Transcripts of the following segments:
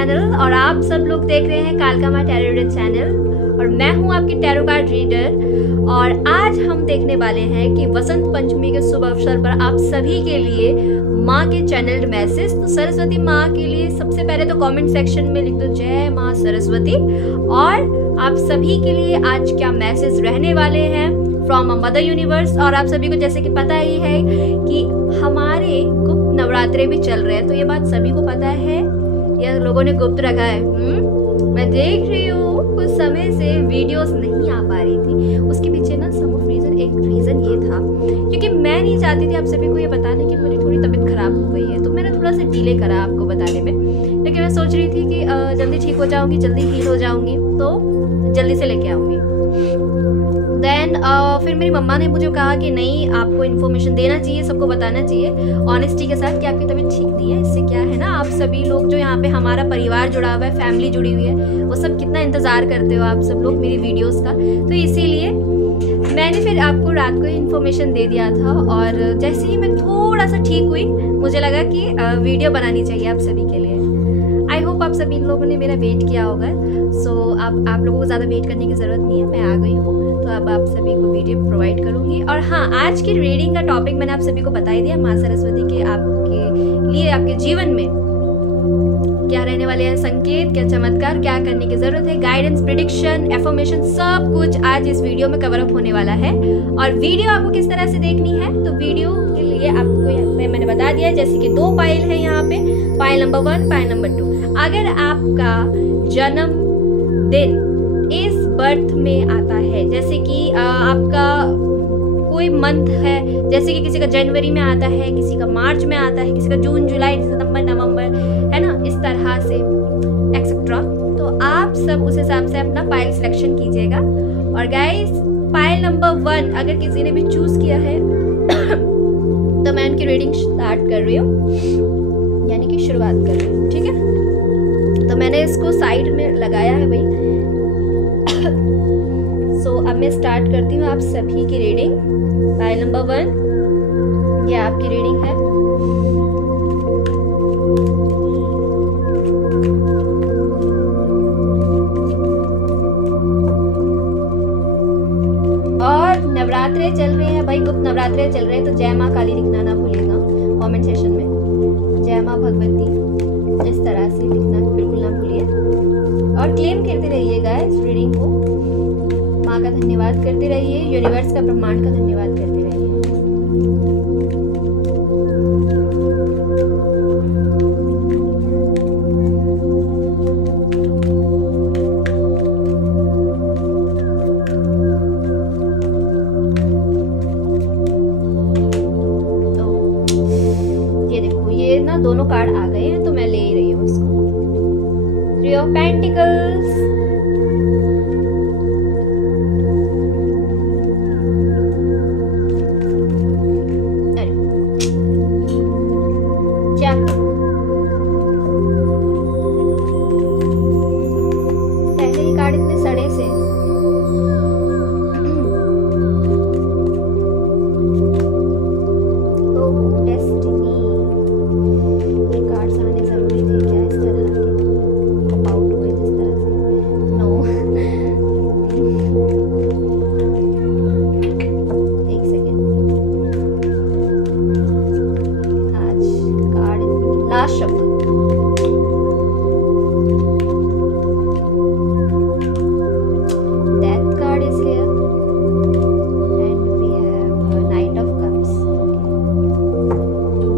Channel और आप सब लोग देख रहे हैं कालका माँ टैरो रीडर चैनल और मैं हूं आपकी टैरो कार्ड रीडर। और आज हम देखने वाले हैं कि वसंत पंचमी के शुभ अवसर पर आप सभी के लिए माँ के चैनल्ड मैसेज। तो सरस्वती माँ के लिए सबसे पहले तो कमेंट सेक्शन में लिख दो जय माँ सरस्वती। और आप सभी के लिए आज क्या मैसेज रहने वाले हैं फ्रॉम अ मदर यूनिवर्स। और आप सभी को जैसे कि पता ही है कि हमारे गुप्त नवरात्रे भी चल रहे हैं, तो ये बात सभी को पता है या लोगों ने गुप्त रखा है। मैं देख रही हूँ कुछ समय से वीडियोस नहीं आ पा रही थी, उसके पीछे ना सम ऑफ रीज़न एक रीज़न ये था क्योंकि मैं नहीं चाहती थी आप सभी को ये बताने कि मेरी थोड़ी तबीयत ख़राब हो गई है, तो मैंने थोड़ा सा डिले करा आपको बताने में। लेकिन मैं सोच रही थी कि जल्दी ठीक हो जाऊँगी, जल्दी हील हो जाऊँगी, तो जल्दी से लेके आऊँगी। देन फिर मेरी मम्मा ने मुझे कहा कि नहीं, आपको इन्फॉर्मेशन देना चाहिए, सबको बताना चाहिए ऑनेस्टी के साथ कि आपकी तबीयत ठीक नहीं है। इससे क्या है ना, आप सभी लोग जो यहाँ पे हमारा परिवार जुड़ा हुआ है, फैमिली जुड़ी हुई है, वो सब कितना इंतज़ार करते हो आप सब लोग मेरी वीडियोस का। तो इसीलिए मैंने फिर आपको रात को इन्फॉर्मेशन दे दिया था। और जैसे ही मैं थोड़ा सा ठीक हुई, मुझे लगा कि वीडियो बनानी चाहिए आप सभी के लिए। आई होप आप सभी लोगों ने मेरा वेट किया होगा। सो आप लोगों को ज़्यादा वेट करने की ज़रूरत नहीं है, मैं आ गई हूँ, तो अब आप सभी को वीडियो प्रोवाइड करूँगी। और हाँ, आज की रीडिंग का टॉपिक मैंने आप सभी को बता ही दिया, माँ सरस्वती के आपके लिए आपके जीवन में क्या रहने वाले हैं संकेत, क्या चमत्कार, क्या करने की ज़रूरत है, गाइडेंस, प्रिडिक्शन, एफर्मेशन, सब कुछ आज इस वीडियो में कवर अप होने वाला है। और वीडियो आपको किस तरह से देखनी है, तो वीडियो के लिए आपको यहाँ पे मैंने बता दिया है, जैसे कि 2 पाइल है यहाँ पे, पाइल नंबर 1, पाइल नंबर 2। अगर आपका जन्म दिन इस बर्थ में आता है, जैसे कि आपका कोई मंथ है, जैसे कि किसी का जनवरी में आता है, किसी का मार्च में आता है, किसी का जून, जुलाई, सितंबर, नवंबर, है ना, इस तरह से एक्सेट्रा, तो आप सब उस हिसाब से अपना पाइल सिलेक्शन कीजिएगा। और गाइस, पाइल नंबर 1 अगर किसी ने भी चूज किया है तो मैं उनकी रीडिंग स्टार्ट कर रही हूँ, यानी कि शुरुआत कर रही हूँ, ठीक है। तो मैंने इसको साइड में लगाया है भाई। सो अब मैं स्टार्ट करती हूँ आप सभी की रीडिंग। पाइल नंबर 1 ये आपकी रीडिंग है। और नवरात्रे चल रहे हैं भाई, गुप्त नवरात्रे चल रहे हैं, तो जय माँ काली लिखना ना भूलिएगा कमेंट सेशन में, जय माँ भगवती इस तरह से लिखना बिल्कुल ना भूलिए। और क्लेम करते रहिएगा इस रीडिंग को, माँ का धन्यवाद करते रहिए, यूनिवर्स का, ब्रह्मांड का धन्यवाद करते रहिए। तो ये देखो, ये ना दोनों कार्ड आ गए हैं, तो मैं ले ही रही हूँ इसको। 3 ऑफ पेंटिकल्स, पहले ही कार्ड इतने सड़े से। ओह डेस्टिनी, ये कार्ड्स आने जरूरी थे क्या इस तरह के, पॉप आउट हुए जिस तरह से। नो एक सेकेंड, आज कार्ड लास्ट शब्द।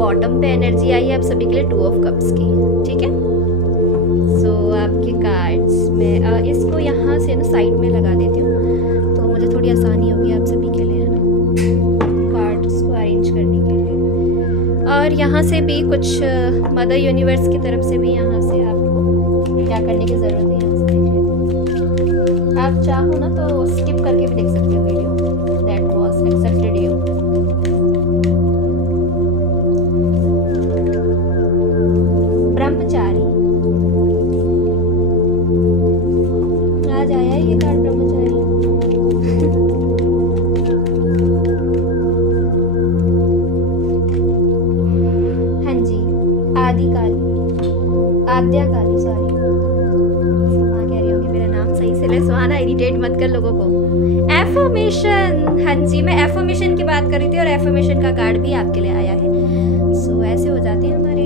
बॉटम पे एनर्जी आई है आप सभी के लिए 2 ऑफ कप्स की, ठीक है। सो आपके कार्ड्स में इसको यहाँ से ना साइड में लगा देती हूँ, तो मुझे थोड़ी आसानी होगी आप सभी के लिए, है ना, कार्ड्स को अरेंज करने के लिए। और यहाँ से भी कुछ मदर यूनिवर्स की तरफ से भी यहाँ से आपको क्या करने की ज़रूरत है, यहाँ से देख लेते। आप चाहो ना तो स्किप करके भी देख सकते हो video, that was accepted you. ब्रह्मचारी, आज आया ये कार्ड ब्रह्मचारी। हाँ जी, आदिकाली, आद्या काली, सॉरी। इरिटेट मत कर लोगों को। एफर्मेशन, हाँ जी, मैं एफर्मेशन की बात कर रही थी और एफर्मेशन का कार्ड भी आपके लिए आया है। सो ऐसे हो जाते हैं हमारे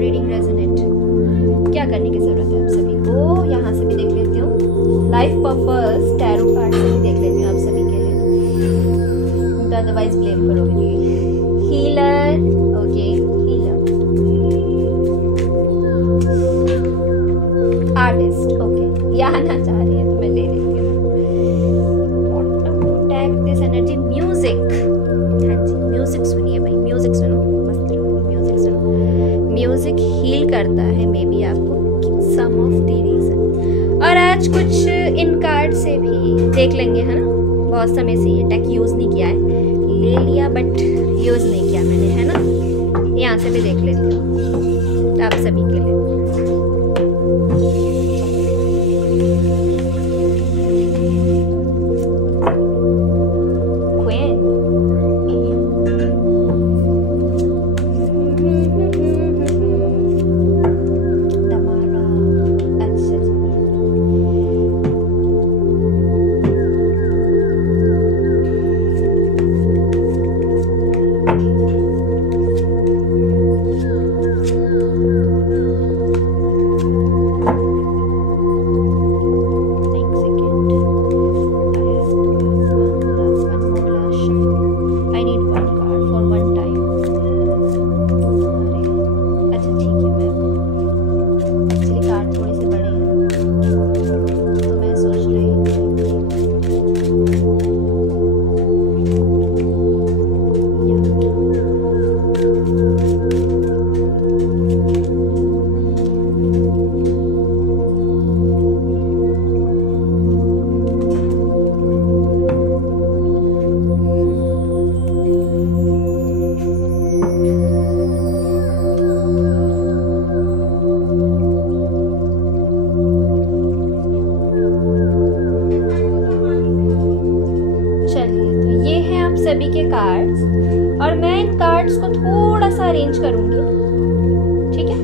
रीडिंग रेजोनेट। क्या करने की ज़रूरत है आप सभी को, यहाँ से भी देख लेती हूँ, लाइफ पर्पस टैरो कार्ड से भी देख लेती हूँ आप सभी के लिए, तो अदरवाइज ब्लेम करोगे। Healer, okay, healer, artist, okay, ये आना चाह रही है तो मैं ले लेती हूँ। टैग दिस एनर्जी, म्यूजिक, हाँ जी, म्यूजिक सुनिए भाई, म्यूजिक सुनो, मस्त रहो, म्यूजिक सुनो। म्यूजिक हील करता है मे बी आपको, सम ऑफ द रीजन। और आज कुछ इन कार्ड से भी देख लेंगे, है ना। बहुत समय से ये टैग यूज़ नहीं किया है, ले लिया बट यूज़ नहीं किया मैंने, है ना। यहाँ से भी देख लेती हूँ आप सभी के लिए। सभी के कार्ड्स, और मैं इन कार्ड्स को थोड़ा सा अरेंज करूंगी, ठीक है।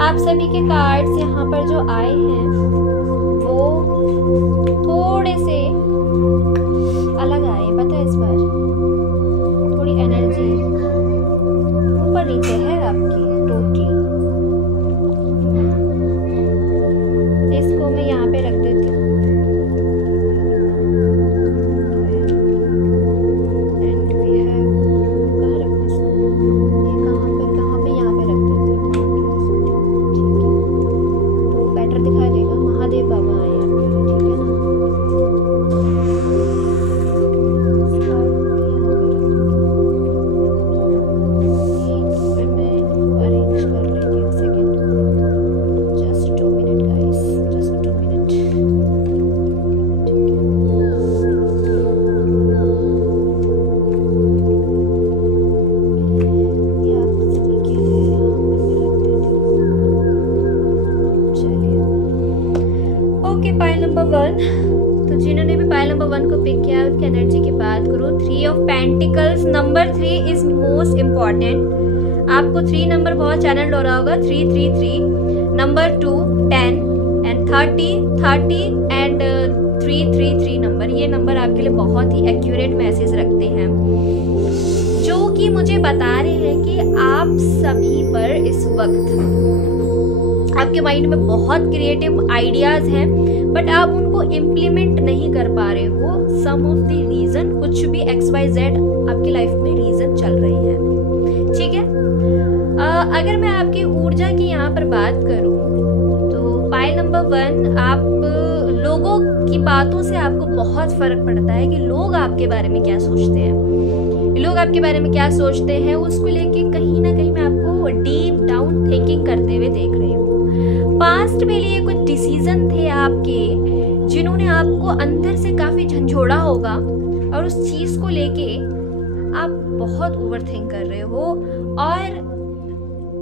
आप सभी के कार्ड्स यहाँ पर जो आए हैं वो थोड़े से अलग आए, पता है। इस बार थोड़ी एनर्जी ऊपर नीचे है आपकी टोटली। इसको मैं यहाँ पे रख देती हूँ। पाइल नंबर 1, तो जिन्होंने भी पाइल नंबर 1 को पिक किया उनकी एनर्जी की बात करूँ। 3 of pentacles, number 3 is most important. आपको 3 नंबर बहुत चैनल हो रहा होगा। 333, नंबर 2, 10 एंड 30 एंड 333 नंबर, ये नंबर आपके लिए बहुत ही एक्यूरेट मैसेज रखते हैं, जो कि मुझे बता रहे हैं कि आप सभी पर इस वक्त आपके माइंड में बहुत क्रिएटिव आइडियाज़ हैं, बट आप उनको इम्प्लीमेंट नहीं कर पा रहे हो। सम ऑफ द रीज़न, कुछ भी XYZ आपकी लाइफ में रीज़न चल रही है, ठीक है। अगर मैं आपकी ऊर्जा की यहाँ पर बात करूँ तो पाइल नंबर 1, आप लोगों की बातों से आपको बहुत फ़र्क पड़ता है कि लोग आपके बारे में क्या सोचते हैं। लोग आपके बारे में क्या सोचते हैं उसको लेके कहीं ना कहीं मैं आपको डीप डाउन थिंकिंग करते हुए देख रही हूँ। पास्ट में लिए कुछ डिसीजन थे आपके जिन्होंने आपको अंदर से काफ़ी झंझोड़ा होगा, और उस चीज़ को लेके आप बहुत ओवर थिंक कर रहे हो। और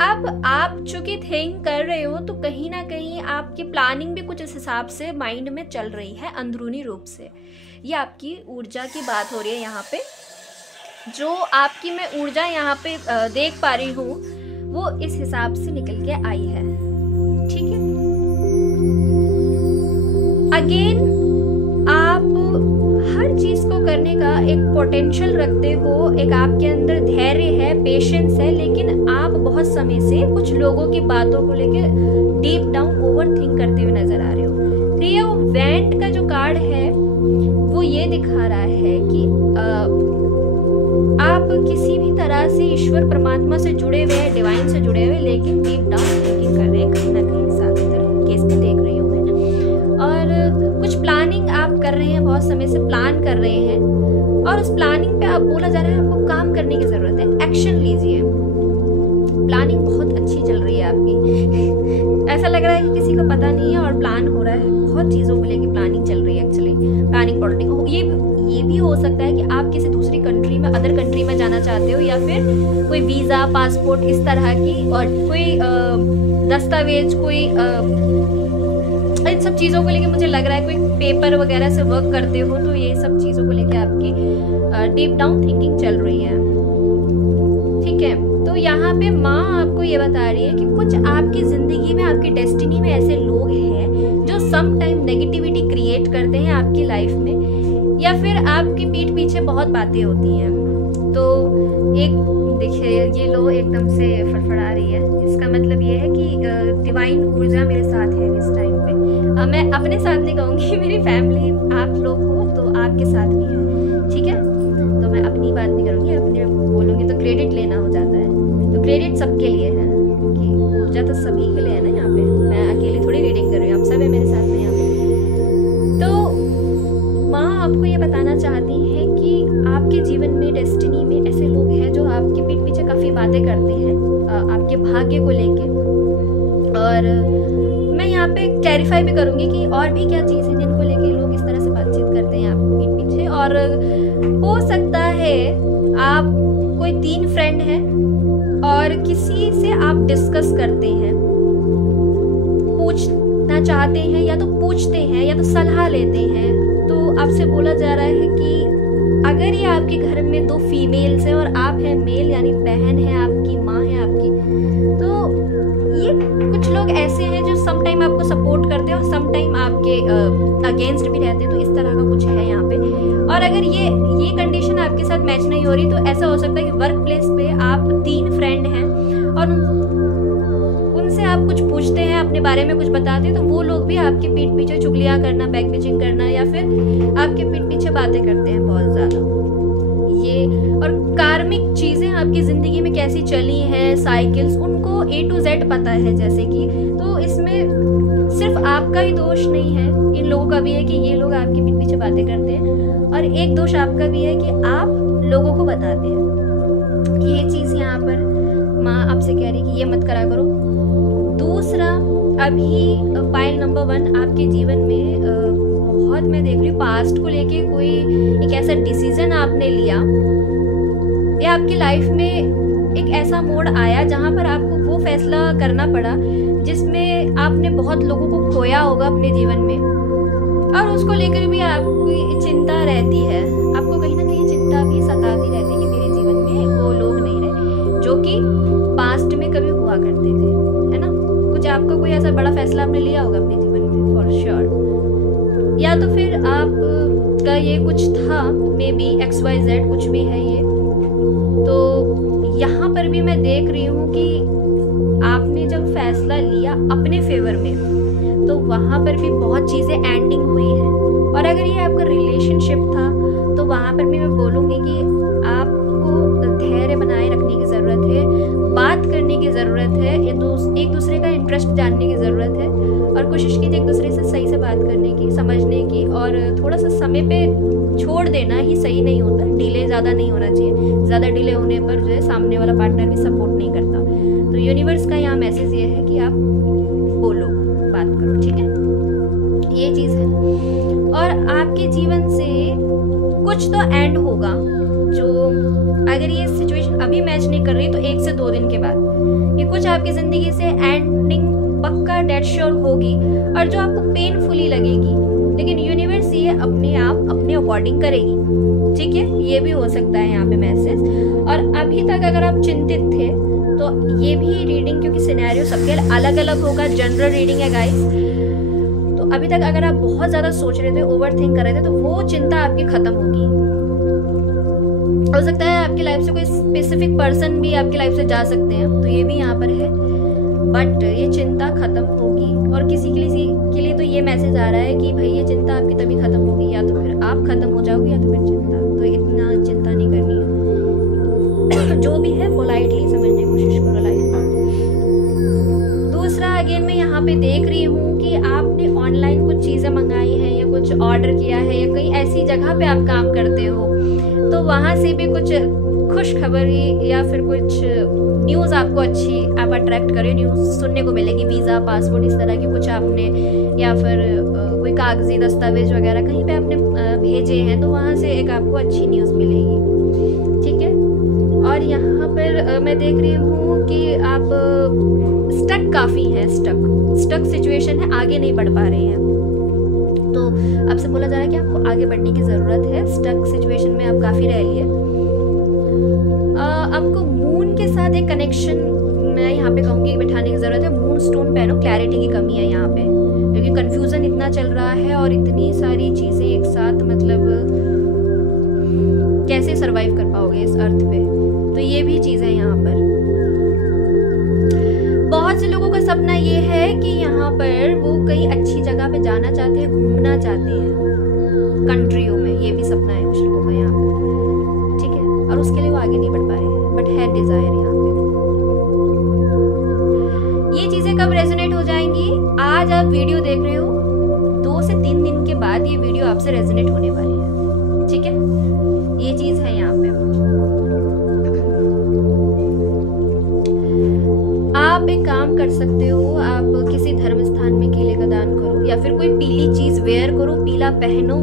अब आप चूंकि थिंक कर रहे हो तो कहीं ना कहीं आपकी प्लानिंग भी कुछ इस हिसाब से माइंड में चल रही है अंदरूनी रूप से। ये आपकी ऊर्जा की बात हो रही है यहाँ पे। जो आपकी मैं ऊर्जा यहाँ पे देख पा रही हूँ वो इस हिसाब से निकल के आई है। ठीक है, अगेन आप हर चीज को करने का एक पोटेंशियल रखते हो, एक आपके अंदर धैर्य है, पेशेंस है, लेकिन आप बहुत समय से कुछ लोगों की बातों को लेकर डीप डाउन ओवर थिंक करते हुए नजर आ रहे हो। तो ये वेंट का जो कार्ड है वो ये दिखा रहा है कि आप किसी भी तरह से ईश्वर परमात्मा से जुड़े हुए हैं, डिवाइन से जुड़े हुए, लेकिन डीप डाउन थिंकिंग कर रहे हैं कहीं ना कहीं। ज्यादातर केस में देख रही हूँ मैं, और कुछ प्लानिंग आप कर रहे हैं, बहुत समय से प्लान कर रहे हैं, और उस प्लानिंग पे आप बोला जा रहा है आपको काम करने की जरूरत है, एक्शन लीजिए। प्लानिंग बहुत अच्छी चल रही है आपकी ऐसा लग रहा है कि किसी को पता नहीं है और प्लान हो रहा है, बहुत चीज़ों को लेके प्लानिंग चल रही है एक्चुअली। प्लानिंग पॉलिटिक ये भी हो सकता है कि आप किसी दूसरी कंट्री में, अदर कंट्री में जाना चाहते हो, या फिर कोई वीज़ा, पासपोर्ट, इस तरह की, और कोई दस्तावेज, कोई इन सब चीज़ों को लेके मुझे लग रहा है कोई पेपर वगैरह से वर्क करते हो, तो ये सब चीज़ों को लेके आपकी डीप डाउन थिंकिंग चल रही है। ठीक है, तो यहाँ पे माँ आपको ये बता रही है कि कुछ आपकी ज़िंदगी में, आपकी डेस्टिनी में ऐसे लोग हैं जो सम टाइम नेगेटिविटी क्रिएट करते हैं आपकी लाइफ में, या फिर आपकी पीठ पीछे बहुत बातें होती हैं। तो एक देखिए, ये लो एकदम से फड़फड़ा रही है, इसका मतलब ये है कि डिवाइन ऊर्जा मेरे साथ है इस टाइम पे। मैं अपने साथ नहीं कहूँगी, मेरी फैमिली, आप लोग हो तो आपके साथ भी है। ठीक है, तो मैं अपनी बात नहीं करूँगी, अपने बोलूँगी तो क्रेडिट लेना हो जाता है, तो क्रेडिट सबके लिए है कि ऊर्जा तो सभी के लिए है ना। यहाँ पे मैं अकेले थोड़ी रीडिंग कर रही हूँ, आप सब है मेरे साथ में यहाँ पे। तो माँ आपको ये बताना चाहती है कि आपके जीवन में, डेस्टिनी में ऐसे लोग हैं जो आपके पीठ पीछे काफ़ी बातें करते हैं आपके भाग्य को लेके। और मैं यहाँ पे क्लैरिफाई भी करूँगी कि और भी क्या चीज़ है जिनको लेके लोग इस तरह से बातचीत करते हैं आपके पीठ पीछे। और हो सकता है आप कोई 3 फ्रेंड हैं और किसी से आप डिस्कस करते हैं, पूछना चाहते हैं, या तो पूछते हैं या तो सलाह लेते हैं। तो आपसे बोला जा रहा है कि अगर ये आपके घर में 2 फीमेल्स हैं और आप हैं मेल, यानी बहन है आपकी, माँ है आपकी, तो ये कुछ लोग ऐसे हैं जो सम टाइम आपको सपोर्ट करते हैं और सम टाइम आपके अगेंस्ट भी रहते हैं। तो इस तरह का कुछ है यहाँ पे। और अगर ये कंडीशन आपके साथ मैच नहीं हो रही, तो ऐसा हो सकता है कि वर्क प्लेस पे आप 3 फ्रेंड हैं और उनसे आप कुछ पूछते हैं, अपने बारे में कुछ बताते हैं, तो वो लोग भी आपके पीठ पीछे चुगलियाँ करना, बैक बिचिंग करना, या फिर आपके पीठ पीछे बातें करते हैं बहुत ज़्यादा। ये और कार्मिक चीज़ें आपकी ज़िंदगी में कैसी चली हैं, साइकिल्स, उनको A to Z पता है जैसे कि। तो इसमें सिर्फ आपका ही दोष नहीं है, इन लोगों का भी है कि ये लोग आपके पीठ पीछे बातें करते हैं, और एक दोष आपका भी है कि आप लोगों को बताते हैं। ये चीज़ यहाँ पर माँ आपसे कह रही कि ये मत करा करो। दूसरा, अभी फाइल नंबर 1 आपके जीवन में बहुत, मैं देख रही हूँ पास्ट को लेके कोई एक ऐसा डिसीजन आपने लिया, या आपकी लाइफ में एक ऐसा मोड़ आया जहाँ पर आपको वो फैसला करना पड़ा जिसमें आपने बहुत लोगों को खोया होगा अपने जीवन में, और उसको लेकर भी आपको चिंता रहती है। आपको कहीं ना कहीं चिंता भी सताती रहती है कि मेरे जीवन में वो लोग नहीं रहे जो कि पास्ट में कभी हुआ करते थे, है ना। कुछ आपका कोई ऐसा बड़ा फैसला आपने लिया होगा अपने जीवन में फॉर श्योर, या तो फिर आपका ये कुछ था, मे बी XYZ कुछ भी है ये। तो यहाँ पर भी मैं देख रही हूँ कि आपने जब फैसला लिया अपने फेवर में, तो वहाँ पर भी बहुत चीज़ें एंडिंग हुई हैं। और अगर ये आपका रिलेशनशिप था, तो वहाँ पर भी मैं बोलूँगी कि आपको धैर्य बनाए रखने की ज़रूरत है, बात करने की ज़रूरत है, एक दूसरे का इंटरेस्ट जानने की ज़रूरत है, और कोशिश कीजिए एक दूसरे से सही से बात करने की, समझने की, और थोड़ा सा समय पे छोड़ देना ही सही नहीं होता। डिले ज़्यादा नहीं होना चाहिए, ज़्यादा डिले होने पर जो है सामने वाला पार्टनर भी सपोर्ट नहीं करता। तो यूनिवर्स का यहाँ मैसेज ये है कि आप बोलो, बात करो, ठीक है, ये चीज़ है। और आपके जीवन से कुछ तो एंड होगा, जो अगर ये सिचुएशन अभी मैच नहीं कर रही तो 1 से 2 दिन के बाद ये कुछ आपकी ज़िंदगी से एंडिंग पक्का डेड श्योर होगी, और जो आपको पेनफुली लगेगी, लेकिन यूनिवर्स ये अपने आप अपने अकॉर्डिंग करेगी, ठीक है। ये भी हो सकता है यहाँ पे मैसेज। और अभी तक अगर आप चिंतित थे तो ये भी रीडिंग, क्योंकि सिनेरियो सबके अलग अलग होगा, जनरल रीडिंग है गाइस। तो अभी तक अगर आप बहुत ज़्यादा सोच रहे थे, ओवर थिंक कर रहे थे, तो वो चिंता आपकी ख़त्म होगी। हो सकता है आपकी लाइफ से कोई स्पेसिफिक पर्सन भी आपकी लाइफ से जा सकते हैं, तो ये भी यहाँ पर है, बट ये चिंता ख़त्म होगी। और किसी के लिए तो ये मैसेज आ रहा है कि भाई ये चिंता आपकी तभी ख़त्म होगी, या तो फिर आप ख़त्म हो जाओगे या तो फिर चिंता। तो इतना चिंता नहीं करनी है। जो भी है पोलाइटली समझने की कोशिश करो लाइफ में। दूसरा, अगेन मैं यहाँ पे देख रही हूँ कि आपने ऑनलाइन कुछ चीज़ें मंगाई हैं या कुछ ऑर्डर किया है, या कहीं ऐसी जगह पे आप काम करते हो, तो वहाँ से भी कुछ खुशखबरी या फिर कुछ न्यूज़ आपको अच्छी आप अट्रैक्ट करें, न्यूज़ सुनने को मिलेगी। वीज़ा, पासपोर्ट, इस तरह की कुछ आपने, या फिर कोई कागजी दस्तावेज वगैरह कहीं पे आपने भेजे हैं, तो वहाँ से एक आपको अच्छी न्यूज़ मिलेगी, ठीक है। और यहाँ पर मैं देख रही हूँ कि आप स्टक काफ़ी हैं, स्टक सिचुएशन है, आगे नहीं बढ़ पा रहे हैं। तो आपसे बोला जा रहा है कि आपको आगे बढ़ने की ज़रूरत है। स्टक सिचुएशन में आप काफ़ी रह लिए। आपको मून के साथ एक कनेक्शन मैं यहाँ पे कहूँगी बिठाने की ज़रूरत है। मून स्टोन पहनो, क्लैरिटी की कमी है यहाँ पे, क्योंकि कन्फ्यूज़न इतना चल रहा है और इतनी सारी चीज़ें एक साथ, मतलब कैसे सर्वाइव कर पाओगे इस अर्थ पे, तो ये भी चीज़ है यहाँ पर। बहुत से लोगों का सपना ये है कि यहाँ पर वो कहीं अच्छी जगह पे जाना चाहते हैं, घूमना चाहते हैं कंट्रियों में, ये भी सपना है कुछ लोगों का यहाँ पे, ठीक है। और उसके लिए वो आगे नहीं बढ़ पा रहे हैं, बट है डिज़ायर यहाँ पे। ये चीज़ें कब रेजोनेट हो जाएंगी? आज आप वीडियो देख रहे हो, 2 से 3 दिन के बाद ये वीडियो आपसे रेजोनेट होने वाली है, ठीक है। ये चीज़ है यहाँ पे। आप एक काम कर सकते हो, आप किसी धर्म स्थान में केले का दान करो, या फिर कोई पीली चीज़ वेयर करो, पीला पहनो,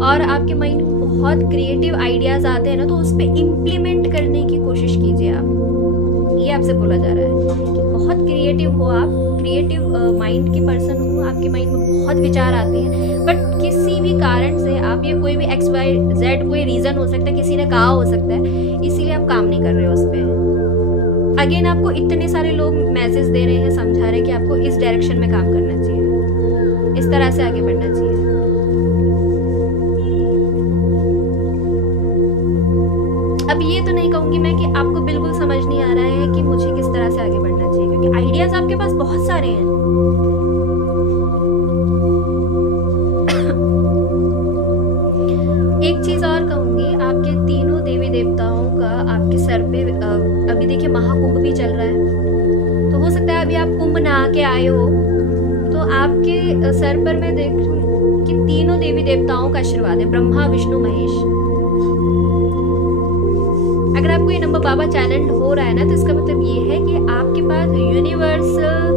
और आपके माइंड में बहुत क्रिएटिव आइडियाज़ आते हैं ना, तो उस पर इम्प्लीमेंट करने की कोशिश कीजिए आप। ये आपसे बोला जा रहा है कि बहुत क्रिएटिव हो आप, क्रिएटिव माइंड के पर्सन हो, आपके माइंड में बहुत विचार आते हैं, बट किसी भी कारण से आप, ये कोई भी XYZ कोई रीज़न हो सकता है, किसी ने कहा हो सकता है, इसीलिए आप काम नहीं कर रहे हो उस पर। अगेन आपको इतने सारे लोग मैसेज दे रहे हैं, समझा रहे हैं कि आपको इस डायरेक्शन में काम करना चाहिए, इस तरह से आगे बढ़ना चाहिए। अब ये तो नहीं कहूँगी मैं कि आपको बिल्कुल समझ नहीं आ रहा है कि मुझे किस तरह से आगे बढ़ना चाहिए, क्योंकि आइडियाज़ आपके पास बहुत सारे हैं। एक चीज़ और कहूँगी, आपके तीनों देवी देवताओं का आपके सर पे, अभी देखिए महाकुंभ भी चल रहा है, तो हो सकता है अभी आप कुंभ नहा के आए हो, तो आपके सर पर मैं देख रही हूँ कि तीनों देवी देवताओं का आशीर्वाद है, ब्रह्मा, विष्णु, महेश। अगर आपको ये नंबर बाबा चैनल हो रहा है ना, तो इसका मतलब ये है कि आपके पास यूनिवर्सल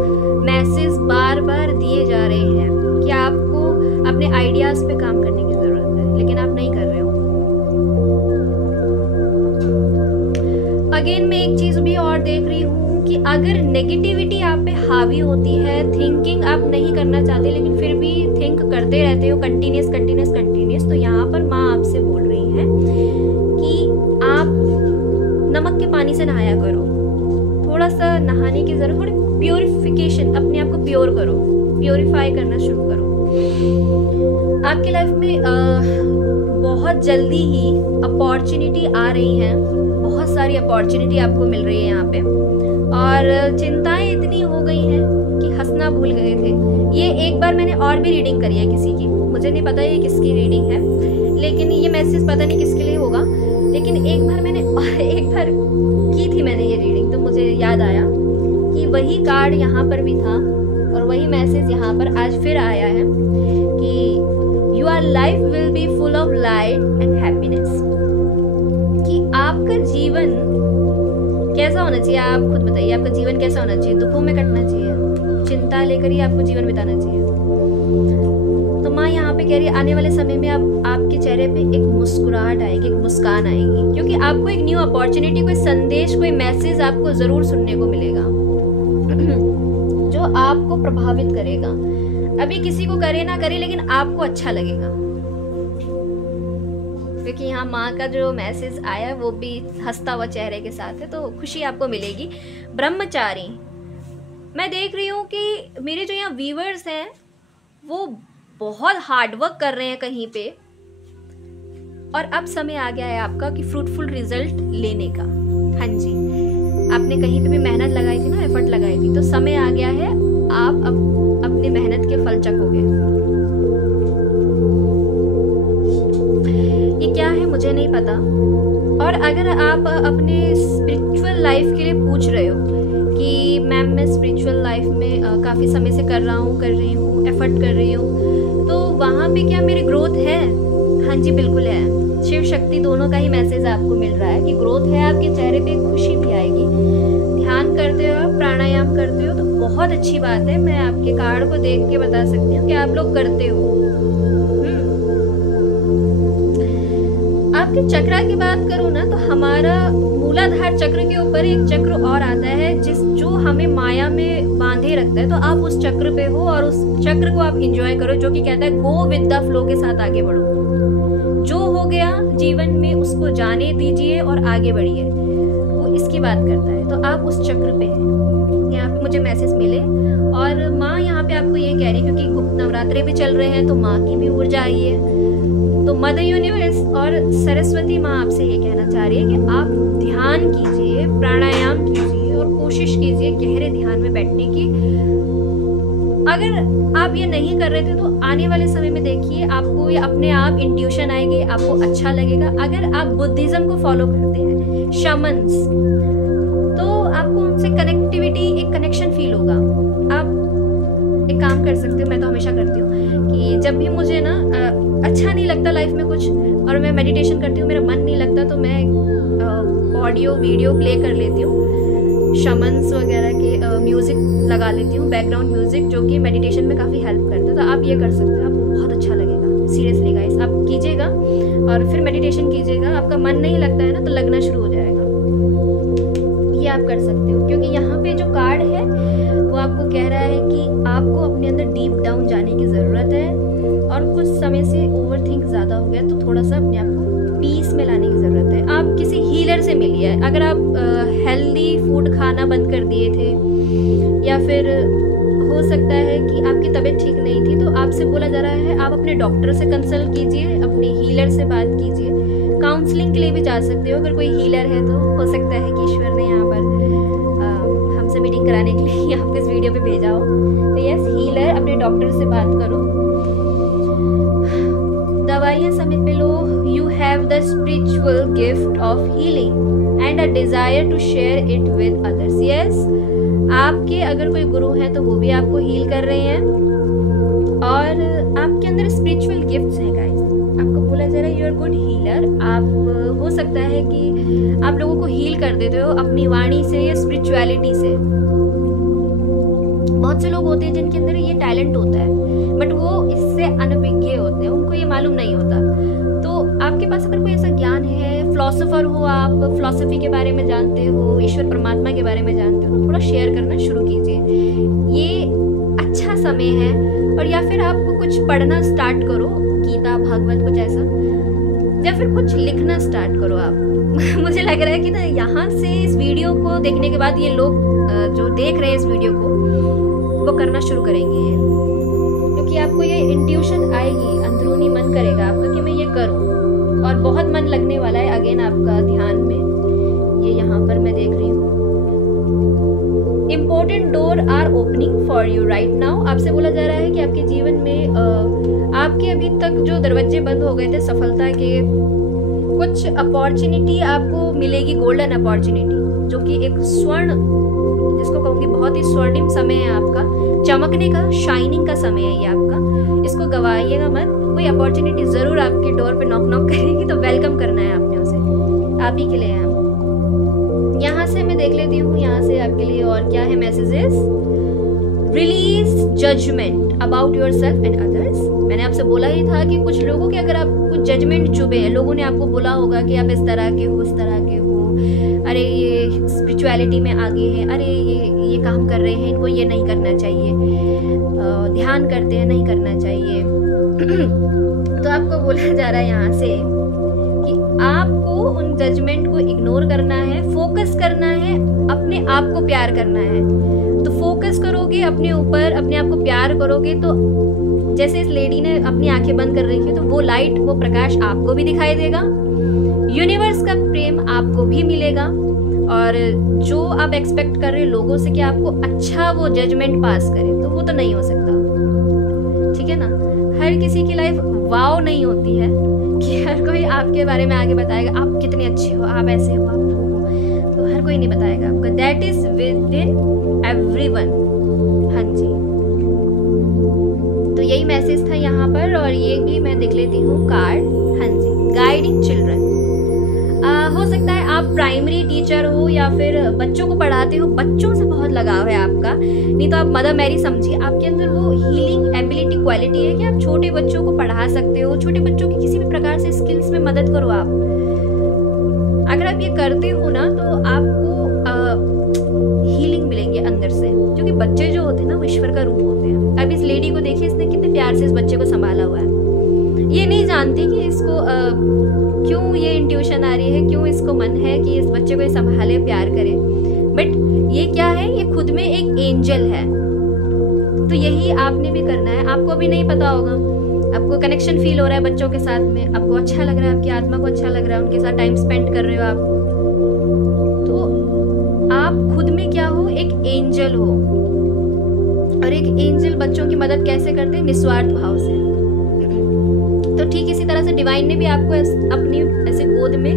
मैसेज बार बार दिए जा रहे हैं कि आपको अपने आइडियाज़ पे काम करने की ज़रूरत है, लेकिन आप नहीं कर रहे हो। अगेन मैं एक चीज़ भी और देख रही हूँ कि अगर नेगेटिविटी आप पे हावी होती है, थिंकिंग आप नहीं करना चाहते लेकिन फिर भी थिंक करते रहते हो कंटिन्यूस, तो यहाँ पर माँ आपसे बोल रही है कि आप नमक के पानी से नहाया करो, थोड़ा सा नहाने की ज़रूरत, थोड़ी प्योरिफिकेशन, अपने आप को प्योर करो, प्योरीफाई करना शुरू करो। आपकी लाइफ में बहुत जल्दी ही अपॉर्चुनिटी आ रही हैं, बहुत सारी अपॉर्चुनिटी आपको मिल रही है यहाँ पे, और चिंताएं इतनी हो गई हैं कि हंसना भूल गए थे। ये एक बार मैंने और भी रीडिंग करी है किसी की, मुझे नहीं पता ये किसकी रीडिंग है, लेकिन ये मैसेज पता नहीं किसके लिए होगा, लेकिन एक बार की थी मैंने ये रीडिंग, तो मुझे याद आया कि वही कार्ड यहाँ पर भी था और वही मैसेज यहाँ पर आज फिर आया है कि your life will be full of light and happiness. कि आपका जीवन कैसा होना चाहिए, आप खुद बताइए, आपका जीवन कैसा होना चाहिए? दुखों में कटना चाहिए, चिंता लेकर ही आपको जीवन बिताना चाहिए? तो माँ यहाँ पे कह रही है आने वाले समय में आपके चेहरे पे एक मुस्कुराहट आएगी, एक मुस्कान आएगी, क्योंकि आपको एक न्यू अपॉर्चुनिटी, कोई संदेश, कोई मैसेज आपको ज़रूर सुनने को मिलेगा जो आपको प्रभावित करेगा। अभी किसी को करे ना करे, लेकिन आपको अच्छा लगेगा। क्योंकि यहाँ माँ का जो मैसेज आया वो भी हंसता हुआ चेहरे के साथ है, तो खुशी आपको मिलेगी। ब्रह्मचारी, मैं देख रही हूँ कि मेरे जो यहाँ व्यूअर्स हैं वो बहुत हार्डवर्क कर रहे हैं कहीं पे, और अब समय आ गया है आपका कि फ्रूटफुल रिजल्ट लेने का। हाँ जी, आपने कहीं पे भी मेहनत लगाई थी ना, एफर्ट लगाई थी, तो समय आ गया है, आप अब अपनी मेहनत के फल चखोगे। ये क्या है मुझे नहीं पता। और अगर आप अपने स्पिरिचुअल लाइफ के लिए पूछ रहे हो कि मैम मैं स्पिरिचुअल लाइफ में काफ़ी समय से कर रही हूँ, एफर्ट कर रही हूँ, तो वहाँ पे क्या मेरी ग्रोथ है? हाँ जी बिल्कुल है। शिव शक्ति दोनों का ही मैसेज आपको मिल रहा है कि ग्रोथ है, आपके चेहरे पे खुशी भी आएगी। ध्यान करते हो, प्राणायाम करते हो, तो बहुत अच्छी बात है। मैं आपके कार्ड को देख के बता सकती हूँ कि आप लोग करते हो। आपके चक्रा की बात करूँ ना, तो हमारा मूलाधार चक्र के ऊपर एक चक्र और आता है जो हमें माया में बांधे रखता है। तो आप उस चक्र पे हो और उस चक्र को आप एंजॉय करो, जो कि कहता है गो विद द फ्लो के साथ आगे बढ़ो। जो हो गया जीवन में उसको जाने दीजिए और आगे बढ़िए, वो इसकी बात करता है। तो आप उस चक्र पे हैं। यहाँ पे मुझे मैसेज मिले, और माँ यहाँ पे आपको ये कह रही है, क्योंकि गुप्त नवरात्रे भी चल रहे हैं तो माँ की भी ऊर्जा आई है। तो मदर यूनिवर्स और सरस्वती माँ आपसे ये कहना चाह रही है कि आप ध्यान कीजिए, प्राणायाम कीजिए और कोशिश कीजिए गहरे ध्यान में बैठने की। अगर आप ये नहीं कर रहे थे तो आने वाले समय में देखिए आपको ये अपने आप इंट्यूशन आएगी, आपको अच्छा लगेगा। अगर आप बुद्धिज्म को फॉलो करते हैं, शमन्स, तो आपको उनसे कनेक्टिविटी, एक कनेक्शन फील होगा। आप एक काम कर सकते हो, मैं तो हमेशा करती हूँ कि जब भी मुझे ना अच्छा नहीं लगता लाइफ में कुछ और मैं मेडिटेशन करती हूँ, मेरा मन नहीं लगता, तो मैं ऑडियो वीडियो प्ले कर लेती हूँ, शमन्स वगैरह के म्यूज़िक लगा लेती हूँ, बैकग्राउंड म्यूज़िक, जो कि मेडिटेशन में काफ़ी हेल्प करता है। तो आप ये कर सकते हो, आपको बहुत अच्छा लगेगा। सीरियसली गाइस, आप कीजिएगा और फिर मेडिटेशन कीजिएगा। आपका मन नहीं लगता है ना, तो लगना शुरू हो जाएगा। ये आप कर सकते हो, क्योंकि यहाँ पे जो कार्ड है वो आपको कह रहा है कि आपको अपने अंदर डीप डाउन जाने की ज़रूरत है, और कुछ समय से ओवर थिंक ज़्यादा हो गया, तो थोड़ा सा अपने आप को पीस में लाने की ज़रूरत है। आप किसी हीलर से मिलिए। अगर आप हेल्दी फूड खाना बंद कर दिए थे, या फिर हो सकता है कि आपकी तबीयत ठीक नहीं थी, तो आपसे बोला जा रहा है आप अपने डॉक्टर से कंसल्ट कीजिए, अपने हीलर से बात कीजिए। काउंसलिंग के लिए भी जा सकते हो, अगर कोई हीलर है तो हो सकता है कि ईश्वर ने यहाँ पर हमसे मीटिंग कराने के लिए आपको इस वीडियो पे भेजा हो। तो यस, हीलर, अपने डॉक्टर से बात करो। दवाइयाँ समय पे लो। You have the spiritual gift of healing and a desire to share it with others. Yes, आपके अगर कोई गुरु हैं तो वो भी आपको हील कर रहे हैं, और आपके अंदर स्पिरिचुअल गिफ्ट्स हैं गाइस। आपको बोला जा रहा है यू आर गुड हीलर। आप हो सकता है कि आप लोगों को हील कर देते हो अपनी वाणी से या स्पिरिचुअलिटी से। बहुत से लोग होते हैं जिनके अंदर ये टैलेंट होता है, बट वो इससे अनभिज्ञ होते हैं, उनको ये मालूम नहीं होता। तो आपके पास अगर कोई ऐसा ज्ञान है, फिलोसोफर हो, आप फिलोसफी के बारे में जानते हो, ईश्वर परमात्मा के बारे में जानते हो, तो थोड़ा शेयर करना शुरू कीजिए। ये अच्छा समय है। और या फिर आप कुछ पढ़ना स्टार्ट करो, गीता, भागवत, कुछ ऐसा, या फिर कुछ लिखना स्टार्ट करो आप। मुझे लग रहा है कि ना यहाँ से इस वीडियो को देखने के बाद ये लोग जो देख रहे हैं इस वीडियो को, वो करना शुरू करेंगे, क्योंकि आपको ये इंट्यूशन आएगी, अंदरूनी मन करेगा आपका कि मैं ये करूं, और बहुत मन लगने वाला है अगेन आपका ध्यान में। ये यहाँ पर मैं देख रही हूँ। Important door are opening for you right now. आपसे बोला जा रहा है कि आपके जीवन में आपके अभी तक जो दरवाजे बंद हो गए थे सफलता के, कुछ अपॉर्चुनिटी आपको मिलेगी, गोल्डन अपॉर्चुनिटी, जो कि एक स्वर्ण, जिसको कहूँगी बहुत ही स्वर्णिम समय है आपका, चमकने का, शाइनिंग का समय है ये आपका। इसको गवाइएगा मत। कोई अपॉर्चुनिटी ज़रूर आपके डोर पे नॉक नॉक करेगी, तो वेलकम करना है आपने उसे, आप ही के लिए है। यहाँ से मैं देख लेती हूँ, यहाँ से आपके लिए और क्या है messages. Release judgement about your self and others. मैंने आपसे बोला ही था कि कुछ लोगों के अगर आप कुछ जजमेंट चुभे हैं, लोगों ने आपको बोला होगा कि आप इस तरह के हो, इस तरह के हो, अरे ये स्पिरिचुअलिटी में आगे है, अरे ये काम कर रहे हैं, इनको ये नहीं करना चाहिए, ध्यान करते हैं, नहीं करना चाहिए। तो आपको बोला जा रहा है यहाँ से कि आपको उन जजमेंट को इग्नोर करना है, फोकस करना है, अपने आप को प्यार करना है। तो फोकस करोगे अपने ऊपर, अपने आप को प्यार करोगे, तो जैसे इस लेडी ने अपनी आंखें बंद कर रही थी, तो वो लाइट, वो प्रकाश आपको भी दिखाई देगा, यूनिवर्स का प्रेम आपको भी मिलेगा। और जो आप एक्सपेक्ट कर रहे हो लोगों से कि आपको अच्छा वो जजमेंट पास करे, तो वो तो नहीं हो सकता, ठीक है ना। हर किसी की लाइफ वाव नहीं होती है कि हर कोई आपके बारे में आगे बताएगा आप कितने अच्छे हो, आप ऐसे हो, आप वो हो, तो हर कोई नहीं बताएगा आपको। That is with in everyone. हाँ जी, तो यही मैसेज था यहाँ पर। और ये भी मैं देख लेती हूँ कार्ड। हाँ जी, गाइडिंग चिल्ड्रन। हो सकता है आप प्राइमरी टीचर हो या फिर बच्चों को पढ़ाते हो, बच्चों से बहुत लगाव है आपका, नहीं तो आप मदर मैरी समझिए। आपके अंदर वो हीलिंग एबिलिटी क्वालिटी है कि आप छोटे बच्चों को पढ़ा सकते हो, छोटे बच्चों की किसी भी प्रकार से स्किल्स में मदद करो आप। अगर आप ये करते हो ना, तो आपको हीलिंग मिलेंगे अंदर से, क्योंकि बच्चे जो होते हैं ना वो ईश्वर का रूप होते हैं। अब इस लेडी को देखिए, इसने कितने प्यार से इस बच्चे को संभाला हुआ है। ये नहीं जानती कि इसको क्यों ये इंट्यूशन आ रही है, क्यों इसको मन है कि इस बच्चे को ये संभाले, प्यार करे, बट ये क्या है, ये खुद में एक एंजल है। तो यही आपने भी करना है। आपको अभी नहीं पता होगा, आपको कनेक्शन फील हो रहा है बच्चों के साथ में, आपको अच्छा लग रहा है, आपकी आत्मा को अच्छा लग रहा है, उनके साथ टाइम स्पेंड कर रहे हो आप, तो आप खुद में क्या हो, एक एंजल हो। और एक एंजल बच्चों की मदद कैसे करते हैं, निस्वार्थ भाव से। तो ठीक इसी तरह से डिवाइन ने भी आपको अपनी ऐसे गोद में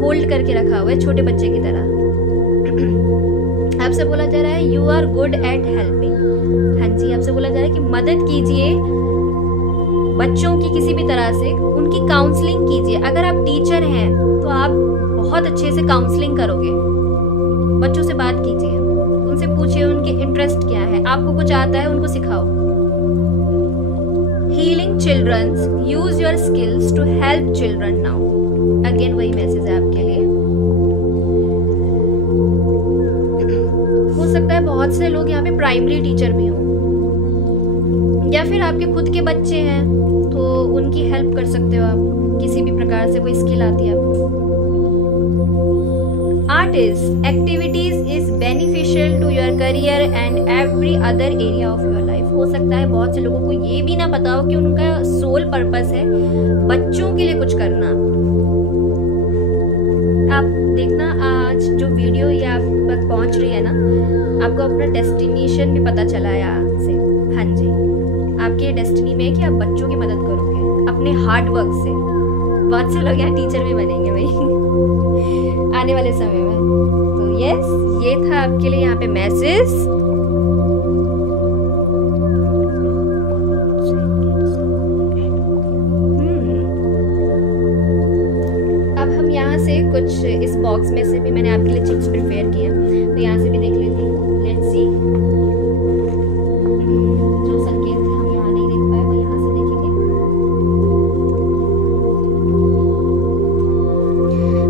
होल्ड करके रखा हुआ है, छोटे बच्चे की तरह। आपसे बोला जा रहा है you are good at helping. हाँ जी, आपसे बोला जा रहा है कि मदद कीजिए बच्चों की किसी भी तरह से, उनकी काउंसलिंग कीजिए। अगर आप टीचर हैं तो आप बहुत अच्छे से काउंसलिंग करोगे, बच्चों से बात कीजिए, उनसे पूछिए उनके इंटरेस्ट क्या है, आपको कुछ आता है उनको सिखाओ। Healing children, use your skills to help children now. Again वही मैसेज है आपके लिए। हो सकता है बहुत से लोग यहाँ पे प्राइमरी टीचर भी हों, या फिर आपके खुद के बच्चे हैं तो उनकी हेल्प कर सकते हो आप, किसी भी प्रकार से कोई स्किल आती है आपको। Artist activities is beneficial to your career and every other area of your life. हो सकता है बहुत से लोगों को ये भी ना पता हो कि उनका सोल पर्पस है बच्चों के लिए कुछ करना। आप देखना, आज जो वीडियो ये आप तक पहुंच रही है ना, आपको अपना डेस्टिनेशन भी पता चला है यहाँ से। हाँ जी, आपके डेस्टिनी में है कि आप बच्चों की मदद करोगे अपने हार्ड वर्क से। बहुत से लोग यहाँ टीचर भी बनेंगे भाई आने वाले समय में। तो यस, ये था आपके लिए यहाँ पे मैसेज। अब हम यहाँ से कुछ इस बॉक्स में से भी मैंने आपके लिए चिप्स प्रिपेयर किए हैं, तो यहाँ से भी देख लेती हूँ। लेट्स सी, जो संकेत हम यहाँ नहीं देख पाए वो यहाँ से देखेंगे।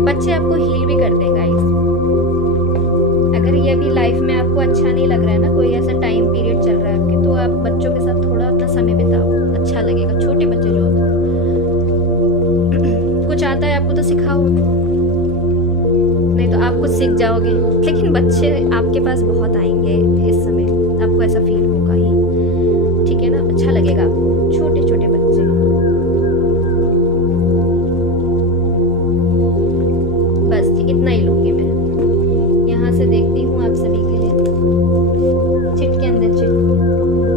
बच्चे आपको हील भी करते हैं गाइस। अगर ये अभी लाइफ में आपको अच्छा नहीं लग रहा है ना, कोई ऐसा टाइम पीरियड चल रहा है आपके, तो आप बच्चों के साथ थोड़ा अपना समय बिताओ, अच्छा लगेगा। छोटे बच्चे जो होते हैं, कुछ आता है आपको तो सिखाओ, नहीं तो आप कुछ सीख जाओगे। लेकिन बच्चे आपके पास बहुत आएंगे इस समय, आपको ऐसा फील होगा ही, ठीक है ना। अच्छा लगेगा आपको, छोटे छोटे बच्चे। बस इतना ही लूँगी मैं। यहाँ से देखती हूँ आप सभी के लिए चिट के अंदर चिट।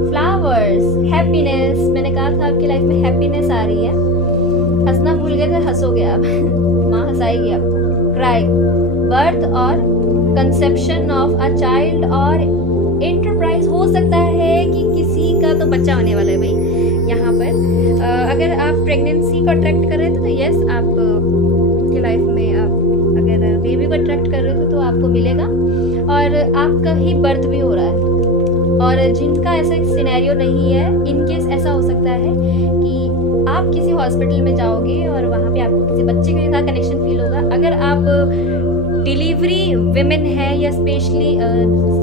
Flowers, happiness. मैंने कहा था आपकी लाइफ में हैप्पीनेस आ रही है। हंसना भूल गए थे, हंसोगे आप माँ हंसाएगी आपको। क्राई, बर्थ और कंसेप्शन ऑफ अ चाइल्ड और एंटरप्राइज। हो सकता है कि किसी का तो बच्चा होने वाला है भाई यहाँ पर। अगर आप प्रेगनेंसी को अट्रैक्ट कर रहे थे तो यस, आप की लाइफ में आप अगर बेबी को अट्रैक्ट कर रहे थे तो आपको मिलेगा, और आपका ही बर्थ भी हो रहा है। और जिनका ऐसा सिनेरियो नहीं है, इनकेस ऐसा हो सकता है कि आप किसी हॉस्पिटल में जाओगे और वहाँ पे आपको किसी बच्चे के साथ कनेक्शन फील होगा। अगर आप डिलीवरी विमेन है या स्पेशली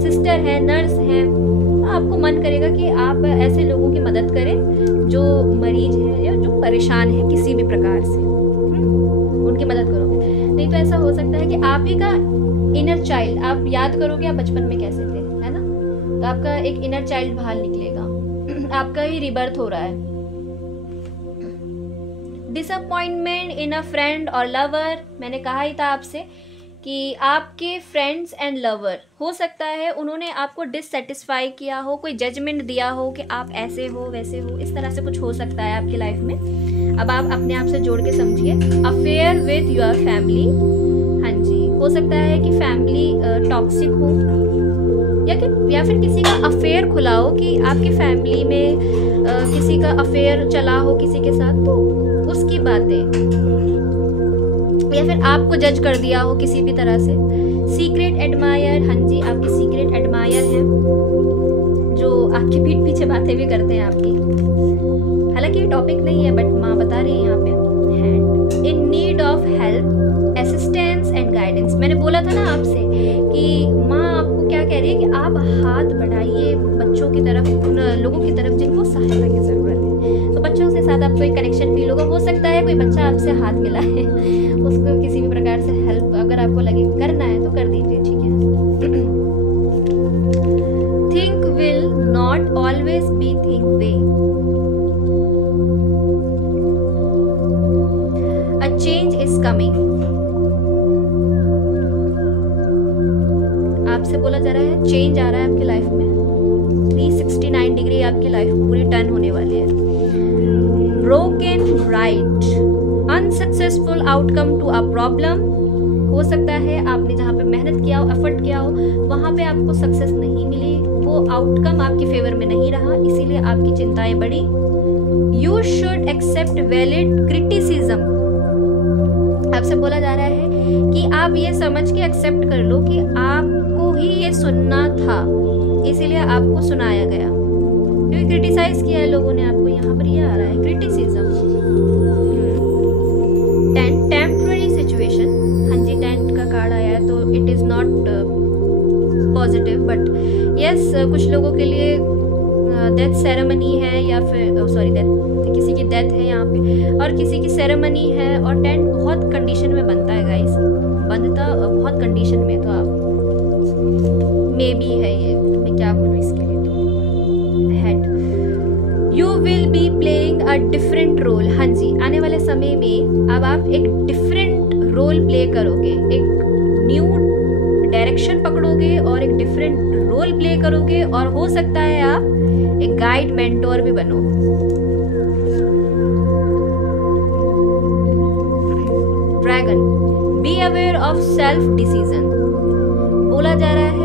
सिस्टर है, नर्स है, तो आपको मन करेगा कि आप ऐसे लोगों की मदद करें जो मरीज है या जो परेशान है किसी भी प्रकार से। सभी का इनर चाइल्ड, आप याद करोगे आप बचपन में कैसे थे, है ना, तो आपका एक इनर चाइल्ड बाहर निकलेगा, आपका ही रिबर्थ हो रहा है। डिसअपॉइंटमेंट इन अ फ्रेंड और लवर, मैंने कहा ही था आपसे कि आपके फ्रेंड्स एंड लवर हो सकता है उन्होंने आपको डिससेटिस्फाई किया हो, कोई जजमेंट दिया हो कि आप ऐसे हो वैसे हो, इस तरह से कुछ हो सकता है आपकी लाइफ में। अब आप अपने आप से जोड़ के समझिए। अफेयर विद योर फैमिली, हाँ जी, हो सकता है कि फैमिली टॉक्सिक हो या फिर किसी का अफेयर खुला हो कि आपकी फैमिली में किसी का अफेयर चला हो किसी के साथ, तो उसकी बातें, या फिर आपको जज कर दिया हो किसी भी तरह से। सीक्रेट एडमायर, हाँ जी, आपके सीक्रेट एडमायर हैं जो आपके पीठ पीछे बातें भी करते हैं आपकी। हालांकि ये टॉपिक नहीं है बट माँ बता रही है यहाँ पे। Hand in need of help, assistance and guidance, मैंने बोला था ना आपसे कि माँ आपको क्या कह रही है कि आप हाथ बढ़ाइए बच्चों की तरफ, उन लोगों की तरफ जिनको सहायता की ज़रूरत है। तो बच्चों के साथ आपको एक कनेक्शन फील होगा, हो सकता है कोई बच्चा आपसे हाथ मिला है, उसको किसी भी प्रकार से हेल्प अगर आपको लगे करना है तो कर दीजिए, ठीक है। Think will not always be think way, a change is coming, आपसे बोला जा रहा है चेंज आ रहा है आपकी लाइफ में, 369 डिग्री आपकी लाइफ पूरी टर्न होने वाली है। Broken right, unsuccessful outcome to a problem, हो सकता है आपने जहाँ पे मेहनत किया हो, एफर्ट किया हो, वहाँ पे आपको सक्सेस नहीं मिली, वो आउटकम आपके फेवर में नहीं रहा, इसीलिए आपकी चिंताएं बढ़ी। You should accept valid criticism, आपसे बोला जा रहा है कि आप ये समझ के एक्सेप्ट कर लो कि आपको ही ये सुनना था, इसीलिए आपको सुनाया गया, क्योंकि क्रिटिसाइज किया है लोगों ने आपको, यहाँ पर ये आ रहा है क्रिटिसिज्म। टेम्पररी सिचुएशन, हाँ जी, टेंट का कार्ड आया है तो it is not positive but yes, कुछ लोगों के लिए डेथ सेरेमनी है या फिर किसी की डेथ है यहाँ पे और किसी की सेरेमनी है, और टेंट बहुत कंडीशन में बनता है गाइस, बनता बहुत कंडीशन में, तो आप मे बी है ये, मैं क्या बोलूँ इसके लिए। तो head, you will be playing a different role, हाँ जी, आने वाले समय में अब आप एक डिफरेंट रोल प्ले करोगे, एक न्यू डायरेक्शन पकड़ोगे और एक डिफरेंट रोल प्ले करोगे, और हो सकता है आप एक गाइड मेंटोर भी बनो। Dragon, B aware of self decision, बोला जा रहा है